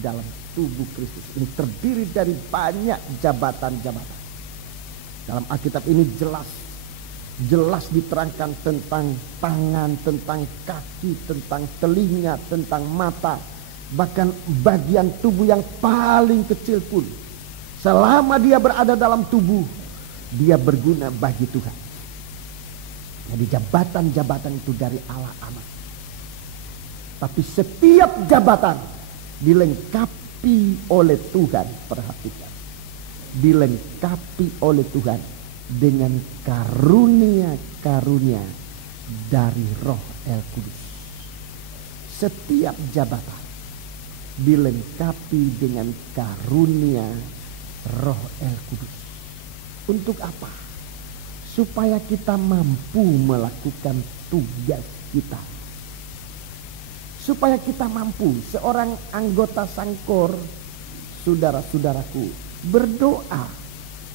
dalam tubuh Kristus. Ini terdiri dari banyak jabatan-jabatan. Dalam Alkitab ini jelas diterangkan tentang tangan, tentang kaki, tentang telinga, tentang mata. Bahkan bagian tubuh yang paling kecil pun, selama dia berada dalam tubuh, dia berguna bagi Tuhan. Jadi jabatan-jabatan itu dari Allah amat. Tapi setiap jabatan dilengkapi oleh Tuhan. Perhatikan, dilengkapi oleh Tuhan dengan karunia-karunia dari Roh El Kudus. Setiap jabatan dilengkapi dengan karunia Roh El Kudus. Untuk apa? Supaya kita mampu melakukan tugas kita. Supaya kita mampu, seorang anggota Sangkor, saudara-saudaraku, berdoa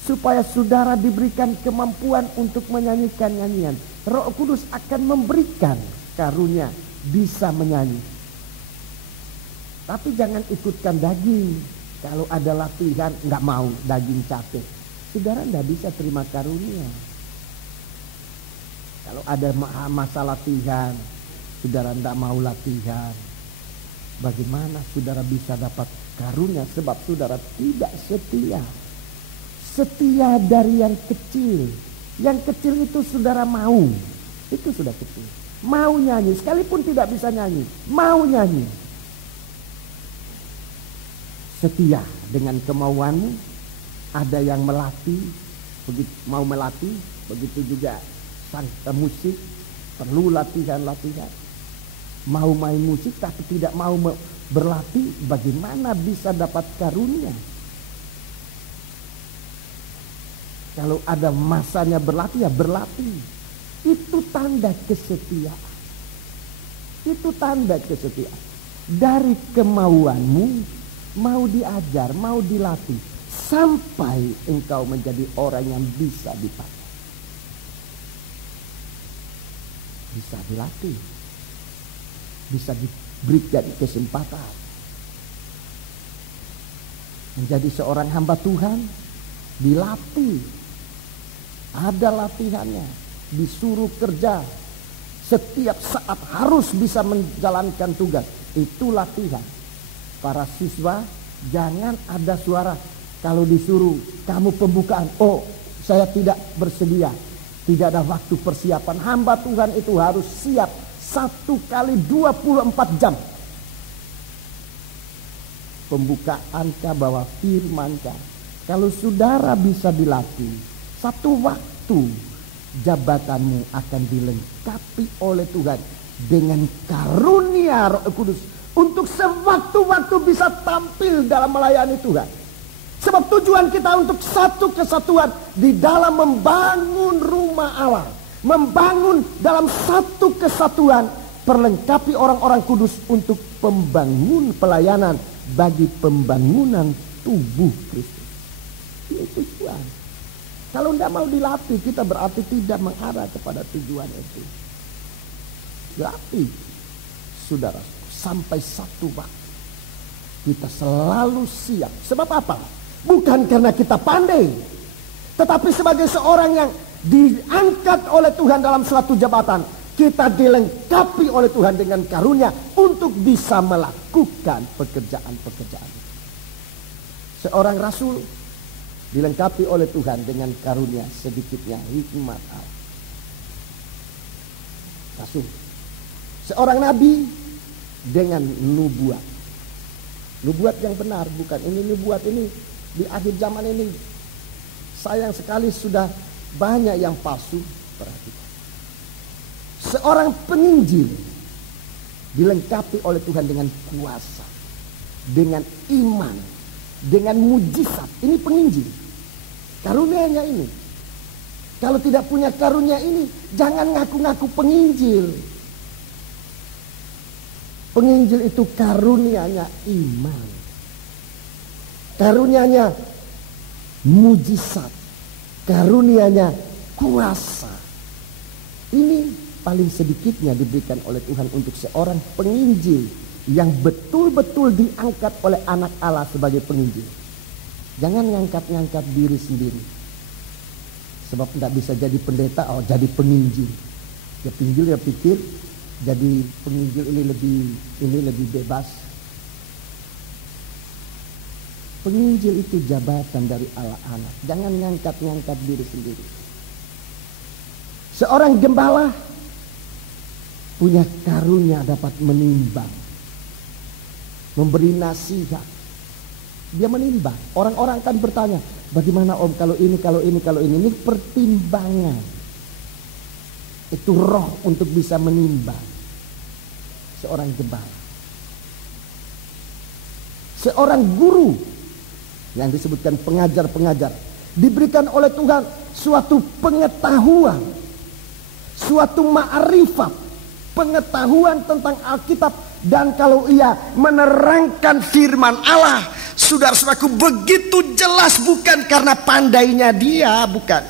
supaya saudara diberikan kemampuan untuk menyanyikan nyanyian. Roh Kudus akan memberikan karunia bisa menyanyi. Tapi jangan ikutkan daging. Kalau ada latihan nggak mau, daging capek, saudara nggak bisa terima karunia. Kalau ada masa latihan, saudara nggak mau latihan, bagaimana saudara bisa dapat karunia? Sebab saudara tidak setia. Setia dari yang kecil. Yang kecil itu saudara mau. Itu sudah kecil. Mau nyanyi, sekalipun tidak bisa nyanyi, mau nyanyi. Setia dengan kemauanmu. Ada yang melatih, mau melatih, begitu juga sang musik perlu latihan-latihan. Mau main musik tapi tidak mau berlatih, bagaimana bisa dapat karunia? Kalau ada masanya berlatih, ya berlatih. Itu tanda kesetiaan. Itu tanda kesetiaan. Dari kemauanmu, mau diajar, mau dilatih, sampai engkau menjadi orang yang bisa dipakai. Bisa dilatih. Bisa diberikan kesempatan. Menjadi seorang hamba Tuhan, dilatih. Ada latihannya. Disuruh kerja. Setiap saat harus bisa menjalankan tugas. Itu latihan. Para siswa, jangan ada suara. Kalau disuruh kamu pembukaan, oh saya tidak bersedia. Tidak ada waktu persiapan. Hamba Tuhan itu harus siap 1 kali 24 jam. Pembukaankah bahwa firmankah? Kalau saudara bisa dilatih, satu waktu jabatanmu akan dilengkapi oleh Tuhan dengan karunia Roh Kudus untuk sewaktu-waktu bisa tampil dalam melayani Tuhan. Sebab tujuan kita untuk satu kesatuan di dalam membangun rumah Allah, membangun dalam satu kesatuan, perlengkapi orang-orang kudus untuk pembangun pelayanan bagi pembangunan tubuh Kristus. Ini tujuan. Kalau tidak mau dilatih, kita berarti tidak mengarah kepada tujuan itu. Dilatih, saudara, sampai satu waktu kita selalu siap. Sebab apa? Bukan karena kita pandai, tetapi sebagai seorang yang diangkat oleh Tuhan dalam suatu jabatan, kita dilengkapi oleh Tuhan dengan karunia untuk bisa melakukan pekerjaan-pekerjaan. Seorang rasul dilengkapi oleh Tuhan dengan karunia sedikitnya hikmat Allah. Rasul. Seorang nabi dengan nubuat. Nubuat yang benar, bukan ini nubuat ini. Di akhir zaman ini sayang sekali sudah banyak yang palsu. Perhatikan. Seorang penginjil dilengkapi oleh Tuhan dengan kuasa, dengan iman, dengan mujizat. Ini penginjil. Karunianya ini. Kalau tidak punya karunia ini, jangan ngaku-ngaku penginjil. Penginjil itu karunianya iman. Karunianya mujizat. Karunianya kuasa. Ini paling sedikitnya diberikan oleh Tuhan untuk seorang penginjil yang betul-betul diangkat oleh anak Allah sebagai penginjil. Jangan ngangkat-ngangkat diri sendiri. Sebab tidak bisa jadi pendeta, jadi penginjil. Ya penginjil ya pikir jadi penginjil ini lebih bebas. Penginjil itu jabatan dari Allah anak. Jangan ngangkat-ngangkat diri sendiri. Seorang gembala punya karunia dapat menimbang, memberi nasihat. Dia menimbang. Orang-orang akan bertanya, bagaimana om kalau ini. Ini pertimbangan. Itu roh untuk bisa menimbang. Seorang gembala. Seorang guru yang disebutkan pengajar-pengajar diberikan oleh Tuhan suatu pengetahuan, suatu ma'rifat, pengetahuan tentang Alkitab. Dan kalau ia menerangkan firman Allah, saudara-saudaraku, begitu jelas, bukan karena pandainya dia, bukan,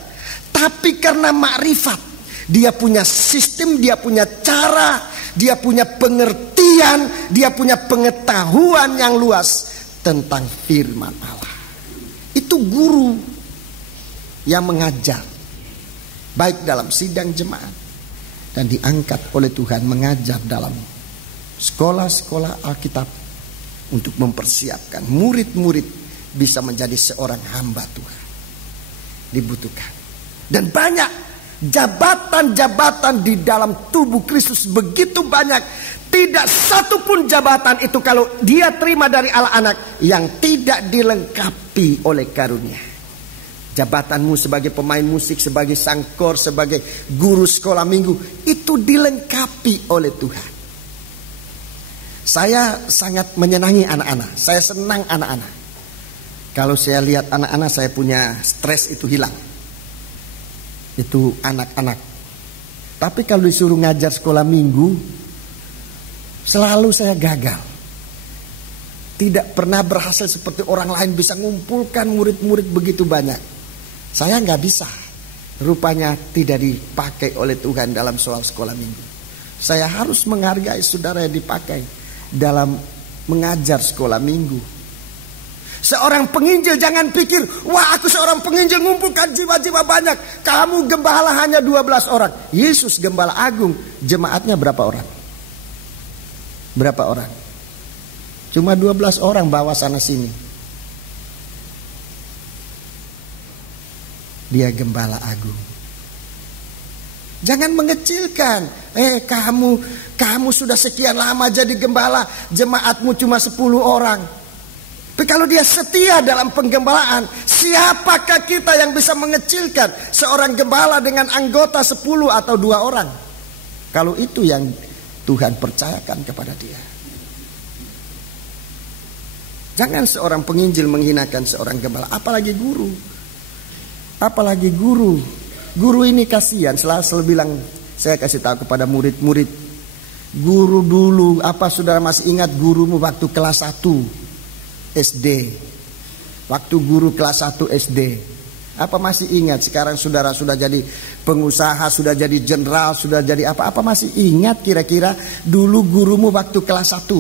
tapi karena makrifat. Dia punya sistem, dia punya cara, dia punya pengertian, dia punya pengetahuan yang luas tentang firman Allah. Itu guru yang mengajar, baik dalam sidang jemaat dan diangkat oleh Tuhan mengajar dalam sekolah-sekolah Alkitab untuk mempersiapkan murid-murid bisa menjadi seorang hamba Tuhan. Dibutuhkan. Dan banyak jabatan-jabatan di dalam tubuh Kristus, begitu banyak. Tidak satu pun jabatan itu kalau dia terima dari Allah anak yang tidak dilengkapi oleh karunia. Jabatanmu sebagai pemain musik, sebagai sangkor, sebagai guru sekolah minggu, itu dilengkapi oleh Tuhan. Saya sangat menyenangi anak-anak. Saya senang anak-anak. Kalau saya lihat anak-anak, saya punya stres itu hilang. Itu anak-anak. Tapi kalau disuruh ngajar sekolah minggu, selalu saya gagal. Tidak pernah berhasil seperti orang lain bisa mengumpulkan murid-murid begitu banyak. Saya nggak bisa. Rupanya tidak dipakai oleh Tuhan dalam soal sekolah minggu. Saya harus menghargai saudara yang dipakai dalam mengajar sekolah minggu. Seorang penginjil jangan pikir, wah aku seorang penginjil mengumpulkan jiwa-jiwa banyak. Kamu gembala hanya 12 orang. Yesus gembala agung, jemaatnya berapa orang? Berapa orang? Cuma 12 orang bawa sana sini. Dia gembala agung. Jangan mengecilkan. Kamu sudah sekian lama jadi gembala, jemaatmu cuma 10 orang. Tapi kalau dia setia dalam penggembalaan, siapakah kita yang bisa mengecilkan seorang gembala dengan anggota 10 atau 2 orang? Kalau itu yang Tuhan percayakan kepada dia. Jangan seorang penginjil menghinakan seorang gembala, apalagi guru. Apalagi guru. Guru ini kasihan, selalu bilang, saya kasih tahu kepada murid-murid. Guru dulu, apa saudara masih ingat gurumu waktu kelas 1 SD? Waktu guru kelas 1 SD. Apa masih ingat? Sekarang saudara sudah jadi pengusaha, sudah jadi jenderal, sudah jadi apa masih ingat kira-kira dulu gurumu waktu kelas 1?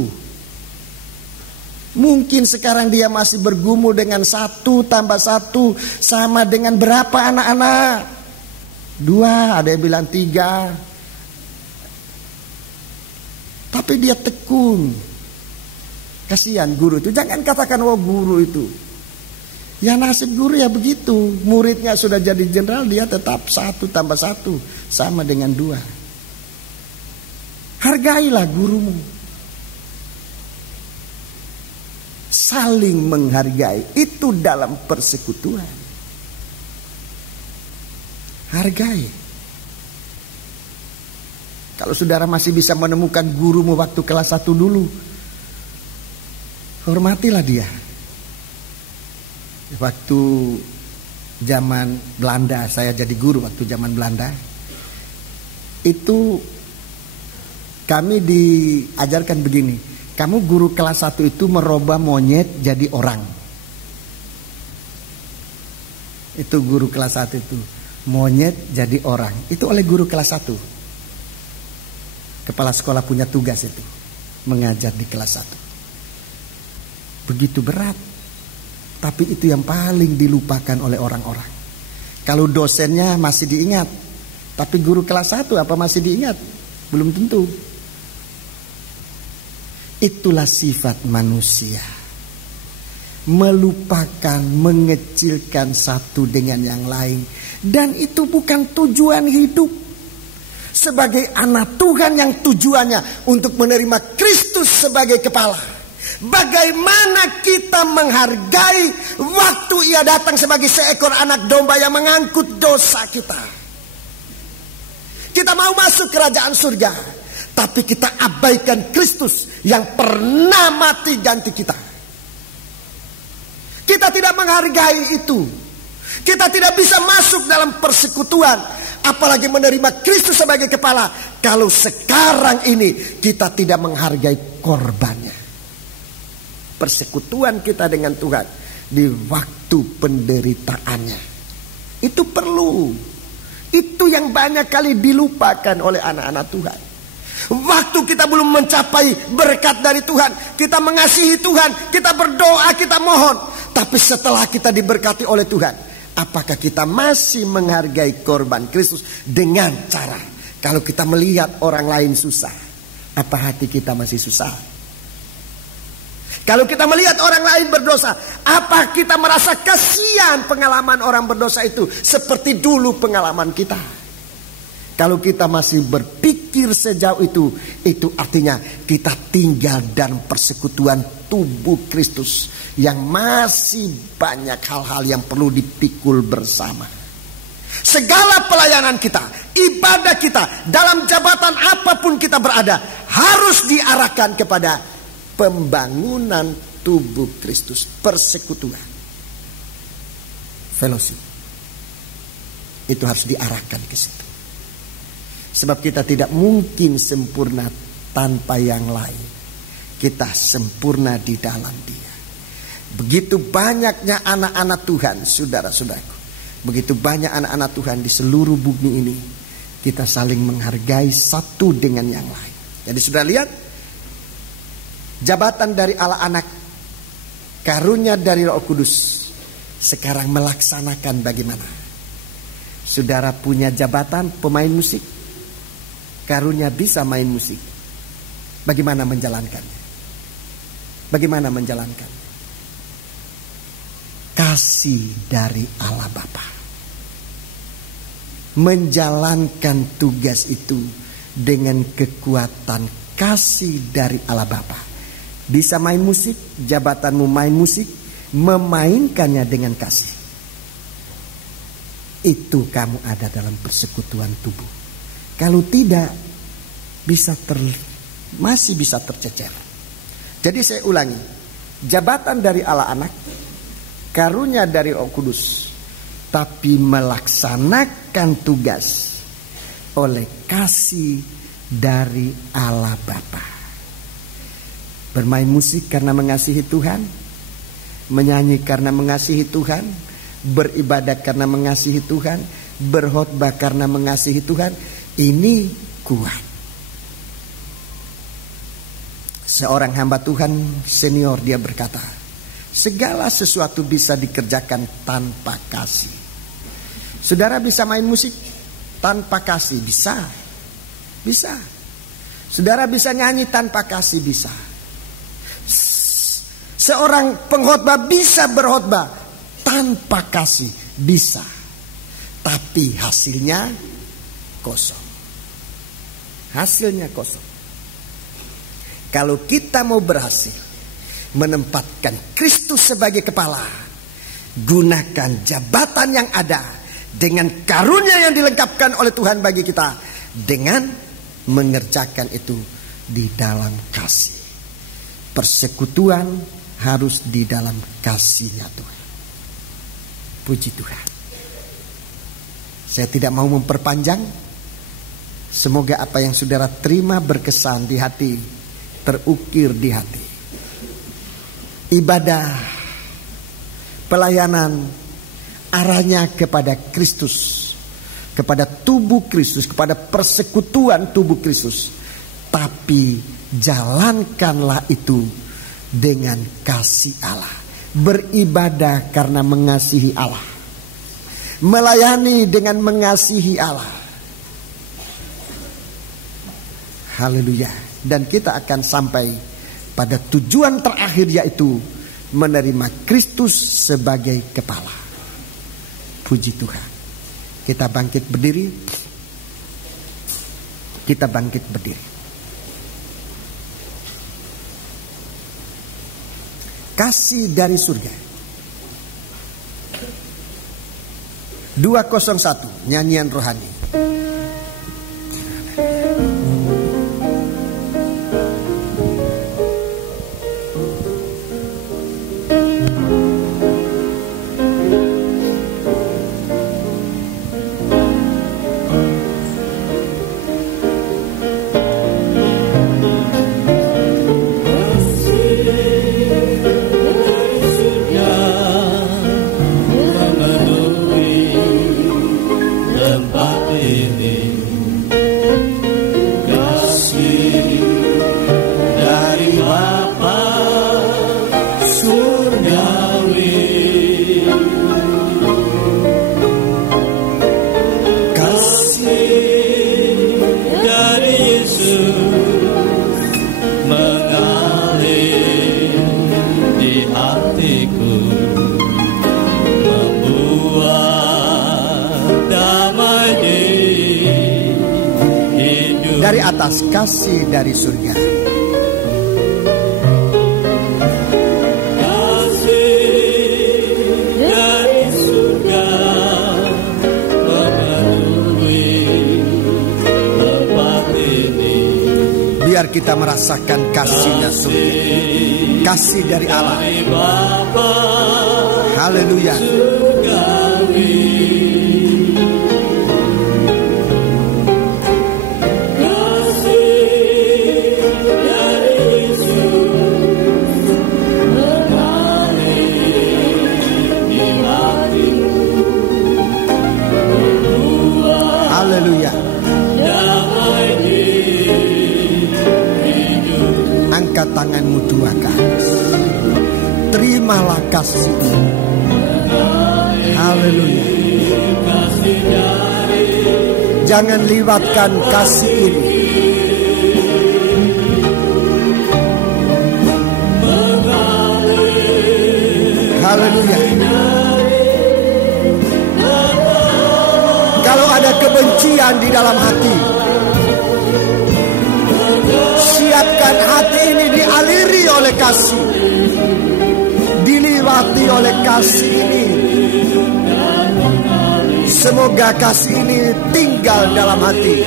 Mungkin sekarang dia masih bergumul dengan 1 tambah 1 sama dengan berapa anak-anak? 2, ada yang bilang 3. Tapi dia tekun. Kasihan guru itu. Jangan katakan wah guru itu. Ya nasib guru ya begitu. Muridnya sudah jadi jenderal, dia tetap 1 tambah 1 sama dengan 2. Hargailah gurumu. Saling menghargai. Itu dalam persekutuan. Hargai. Kalau saudara masih bisa menemukan gurumu waktu kelas 1 dulu, hormatilah dia. Waktu zaman Belanda, saya jadi guru waktu zaman Belanda. Itu kami diajarkan begini. Kamu guru kelas 1 itu merubah monyet jadi orang. Itu guru kelas 1 itu. monyet jadi orang. Itu oleh guru kelas 1. Kepala sekolah punya tugas itu, mengajar di kelas 1. Begitu berat. Tapi itu yang paling dilupakan oleh orang-orang. Kalau dosennya masih diingat, tapi guru kelas 1 apa masih diingat? Belum tentu. Itulah sifat manusia. Melupakan, mengecilkan satu dengan yang lain. Dan itu bukan tujuan hidup. Sebagai anak Tuhan yang tujuannya untuk menerima Kristus sebagai kepala. Bagaimana kita menghargai waktu ia datang sebagai seekor anak domba yang mengangkut dosa kita. Kita mau masuk kerajaan surga, tapi kita abaikan Kristus yang pernah mati ganti kita. Kita tidak menghargai itu. Kita tidak bisa masuk dalam persekutuan, apalagi menerima Kristus sebagai kepala, kalau sekarang ini kita tidak menghargai korbannya. Persekutuan kita dengan Tuhan di waktu penderitaannya itu perlu. Itu yang banyak kali dilupakan oleh anak-anak Tuhan. Waktu kita belum mencapai berkat dari Tuhan, kita mengasihi Tuhan, kita berdoa, kita mohon. Tapi setelah kita diberkati oleh Tuhan, apakah kita masih menghargai korban Kristus dengan cara, kalau kita melihat orang lain susah, apa hati kita masih susah? Kalau kita melihat orang lain berdosa, apa kita merasa kasihan pengalaman orang berdosa itu seperti dulu pengalaman kita? Kalau kita masih berpikir sejauh itu artinya kita tinggal dalam persekutuan tubuh Kristus yang masih banyak hal-hal yang perlu dipikul bersama. Segala pelayanan kita, ibadah kita, dalam jabatan apapun kita berada, harus diarahkan kepada pembangunan tubuh Kristus, persekutuan, fellowship. Itu harus diarahkan ke situ. Sebab kita tidak mungkin sempurna tanpa yang lain. Kita sempurna di dalam Dia. Begitu banyaknya anak-anak Tuhan, saudara-saudaraku. Begitu banyak anak-anak Tuhan di seluruh bumi ini. Kita saling menghargai satu dengan yang lain. Jadi sudah lihat, jabatan dari Allah Anak, karunia dari Roh Kudus, sekarang melaksanakan bagaimana? Saudara punya jabatan pemain musik, karunia bisa main musik. Bagaimana menjalankannya? Bagaimana menjalankannya? Kasih dari Allah Bapa. Menjalankan tugas itu dengan kekuatan kasih dari Allah Bapa. Bisa main musik, jabatanmu main musik, memainkannya dengan kasih. Itu kamu ada dalam persekutuan tubuh. Kalau tidak, masih bisa tercecer. Jadi saya ulangi, jabatan dari Allah Anak, karunia dari Roh Kudus, tapi melaksanakan tugas oleh kasih dari Allah Bapa. Bermain musik karena mengasihi Tuhan, menyanyi karena mengasihi Tuhan, beribadah karena mengasihi Tuhan, berkhotbah karena mengasihi Tuhan. Ini kuat. Seorang hamba Tuhan senior, dia berkata, segala sesuatu bisa dikerjakan tanpa kasih. Saudara bisa main musik tanpa kasih? Bisa. Bisa. Saudara bisa nyanyi tanpa kasih? Bisa. Seorang pengkhotbah bisa berkhotbah tanpa kasih? Bisa. Tapi hasilnya kosong. Hasilnya kosong. Kalau kita mau berhasil menempatkan Kristus sebagai kepala, gunakan jabatan yang ada dengan karunia yang dilengkapkan oleh Tuhan bagi kita, dengan mengerjakan itu di dalam kasih. Persekutuan harus di dalam kasih-Nya Tuhan. Puji Tuhan. Saya tidak mau memperpanjang. Semoga apa yang saudara terima berkesan di hati, terukir di hati. Ibadah, pelayanan, arahnya kepada Kristus kepada tubuh Kristus, kepada persekutuan tubuh Kristus. Tapi jalankanlah itu dengan kasih Allah. Beribadah karena mengasihi Allah. Melayani dengan mengasihi Allah. Haleluya. Dan kita akan sampai pada tujuan terakhir, yaitu menerima Kristus sebagai kepala. Puji Tuhan. Kita bangkit berdiri. Kita bangkit berdiri. Kasih dari surga. 201 nyanyian rohani. Dari atas, kasih dari surga. Kasih dari surga memenuhi tempat ini. Biar kita merasakan kasihnya surga. Kasih dari Allah. Haleluya. Haleluya. Angkat tanganmu dua kali. Terimalah kasih. Haleluya. Jangan lewatkan kasih ini. Haleluya. Kalau ada kebencian di dalam hati, siapkan hati ini dialiri oleh kasih, diliwati oleh kasih ini. Semoga kasih ini tinggal dalam hati.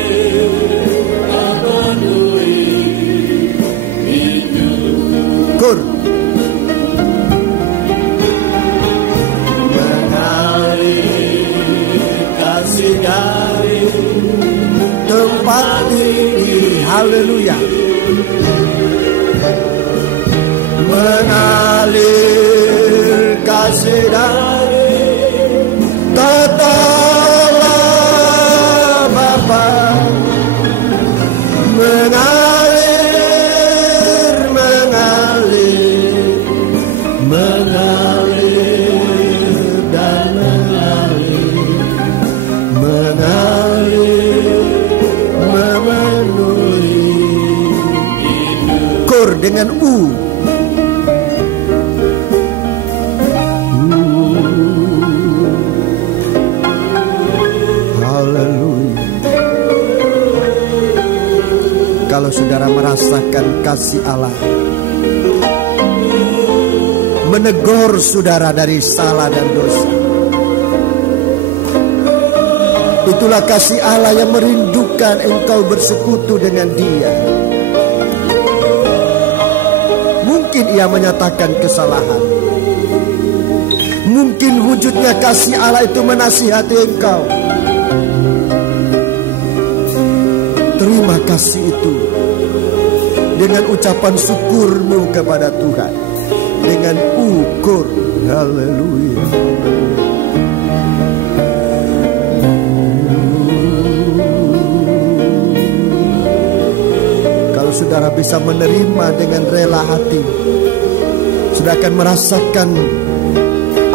Kur. Dari tempat ini, haleluya, mengalir kasih dari tatalah Bapa, mengalir, mengalir, mengalir dan mengalir, memenuhi. Kur dengan U. Haleluya. Kalau saudara merasakan kasih Allah menegur saudara dari salah dan dosa, itulah kasih Allah yang merindukan engkau bersekutu dengan Dia. Mungkin Ia menyatakan kesalahan. Mungkin wujudnya kasih Allah itu menasihati engkau. Terima kasih itu dengan ucapan syukurmu kepada Tuhan, dengan ukur. Haleluya. saudara bisa menerima dengan rela hati, sudah akan merasakan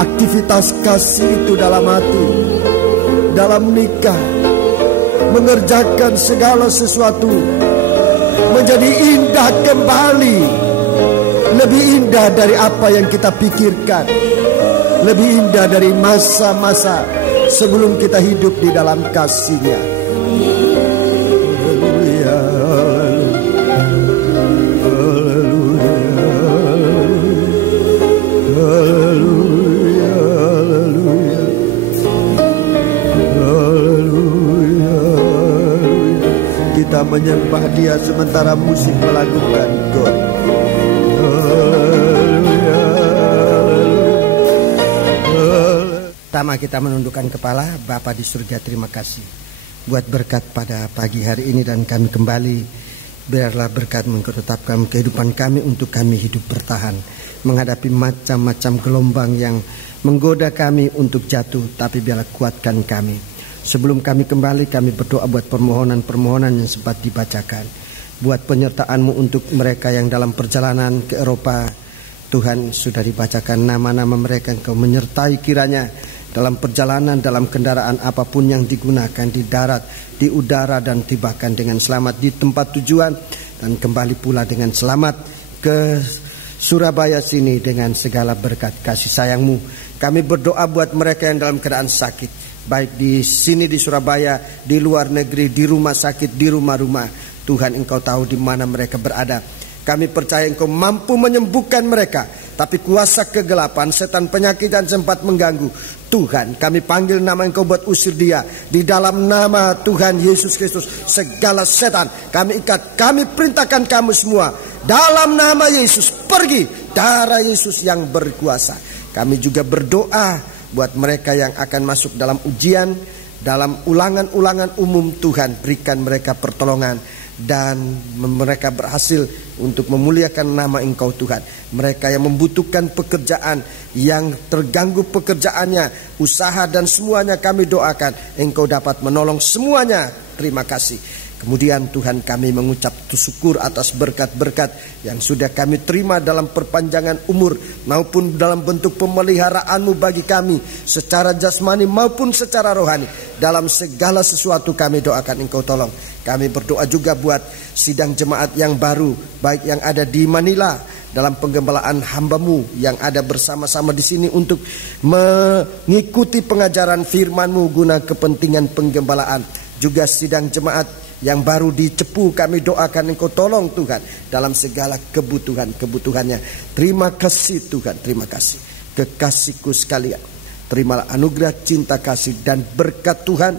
aktivitas kasih itu dalam hati, dalam nikah, mengerjakan segala sesuatu menjadi indah kembali, lebih indah dari apa yang kita pikirkan, lebih indah dari masa-masa sebelum kita hidup di dalam kasih-Nya. Haleluya, haleluya, haleluya, haleluya. Kita menyembah Dia sementara musik melakukan God. Pertama kita menundukkan kepala. Bapa di surga, terima kasih buat berkat pada pagi hari ini, dan kami kembali, biarlah berkat mengetapkan kehidupan kami untuk kami hidup bertahan menghadapi macam-macam gelombang yang menggoda kami untuk jatuh, tapi biarlah kuatkan kami. Sebelum kami kembali, kami berdoa buat permohonan-permohonan yang sempat dibacakan, buat penyertaan-Mu untuk mereka yang dalam perjalanan ke Eropa. Tuhan, sudah dibacakan nama-nama mereka, Engkau menyertai kiranya dalam perjalanan, dalam kendaraan apapun yang digunakan, di darat, di udara, dan tibakan dengan selamat di tempat tujuan, dan kembali pula dengan selamat ke Surabaya sini dengan segala berkat kasih sayang-Mu. Kami berdoa buat mereka yang dalam keadaan sakit, baik di sini di Surabaya, di luar negeri, di rumah sakit, di rumah-rumah. Tuhan, Engkau tahu di mana mereka berada. Kami percaya Engkau mampu menyembuhkan mereka, tapi kuasa kegelapan, setan penyakit yang sempat mengganggu, Tuhan, kami panggil nama Engkau buat usir dia. Di dalam nama Tuhan Yesus Kristus, segala setan kami ikat, kami perintahkan kamu semua dalam nama Yesus, pergi. Darah Yesus yang berkuasa. Kami juga berdoa buat mereka yang akan masuk dalam ujian, dalam ulangan-ulangan umum. Tuhan, berikan mereka pertolongan, dan mereka berhasil untuk memuliakan nama Engkau Tuhan. Mereka yang membutuhkan pekerjaan, yang terganggu pekerjaannya, usaha dan semuanya, kami doakan Engkau dapat menolong semuanya. Terima kasih. Kemudian Tuhan, kami mengucap syukur atas berkat-berkat yang sudah kami terima dalam perpanjangan umur maupun dalam bentuk pemeliharaan-Mu bagi kami secara jasmani maupun secara rohani. Dalam segala sesuatu kami doakan Engkau tolong. Kami berdoa juga buat sidang jemaat yang baru, baik yang ada di Manila, dalam penggembalaan hamba-Mu yang ada bersama-sama di sini untuk mengikuti pengajaran firman-Mu guna kepentingan penggembalaan. Juga sidang jemaat yang baru di Cepu, kami doakan Engkau tolong Tuhan dalam segala kebutuhannya. Terima kasih Tuhan, terima kasih. Kekasihku sekalian, terimalah anugerah cinta kasih dan berkat Tuhan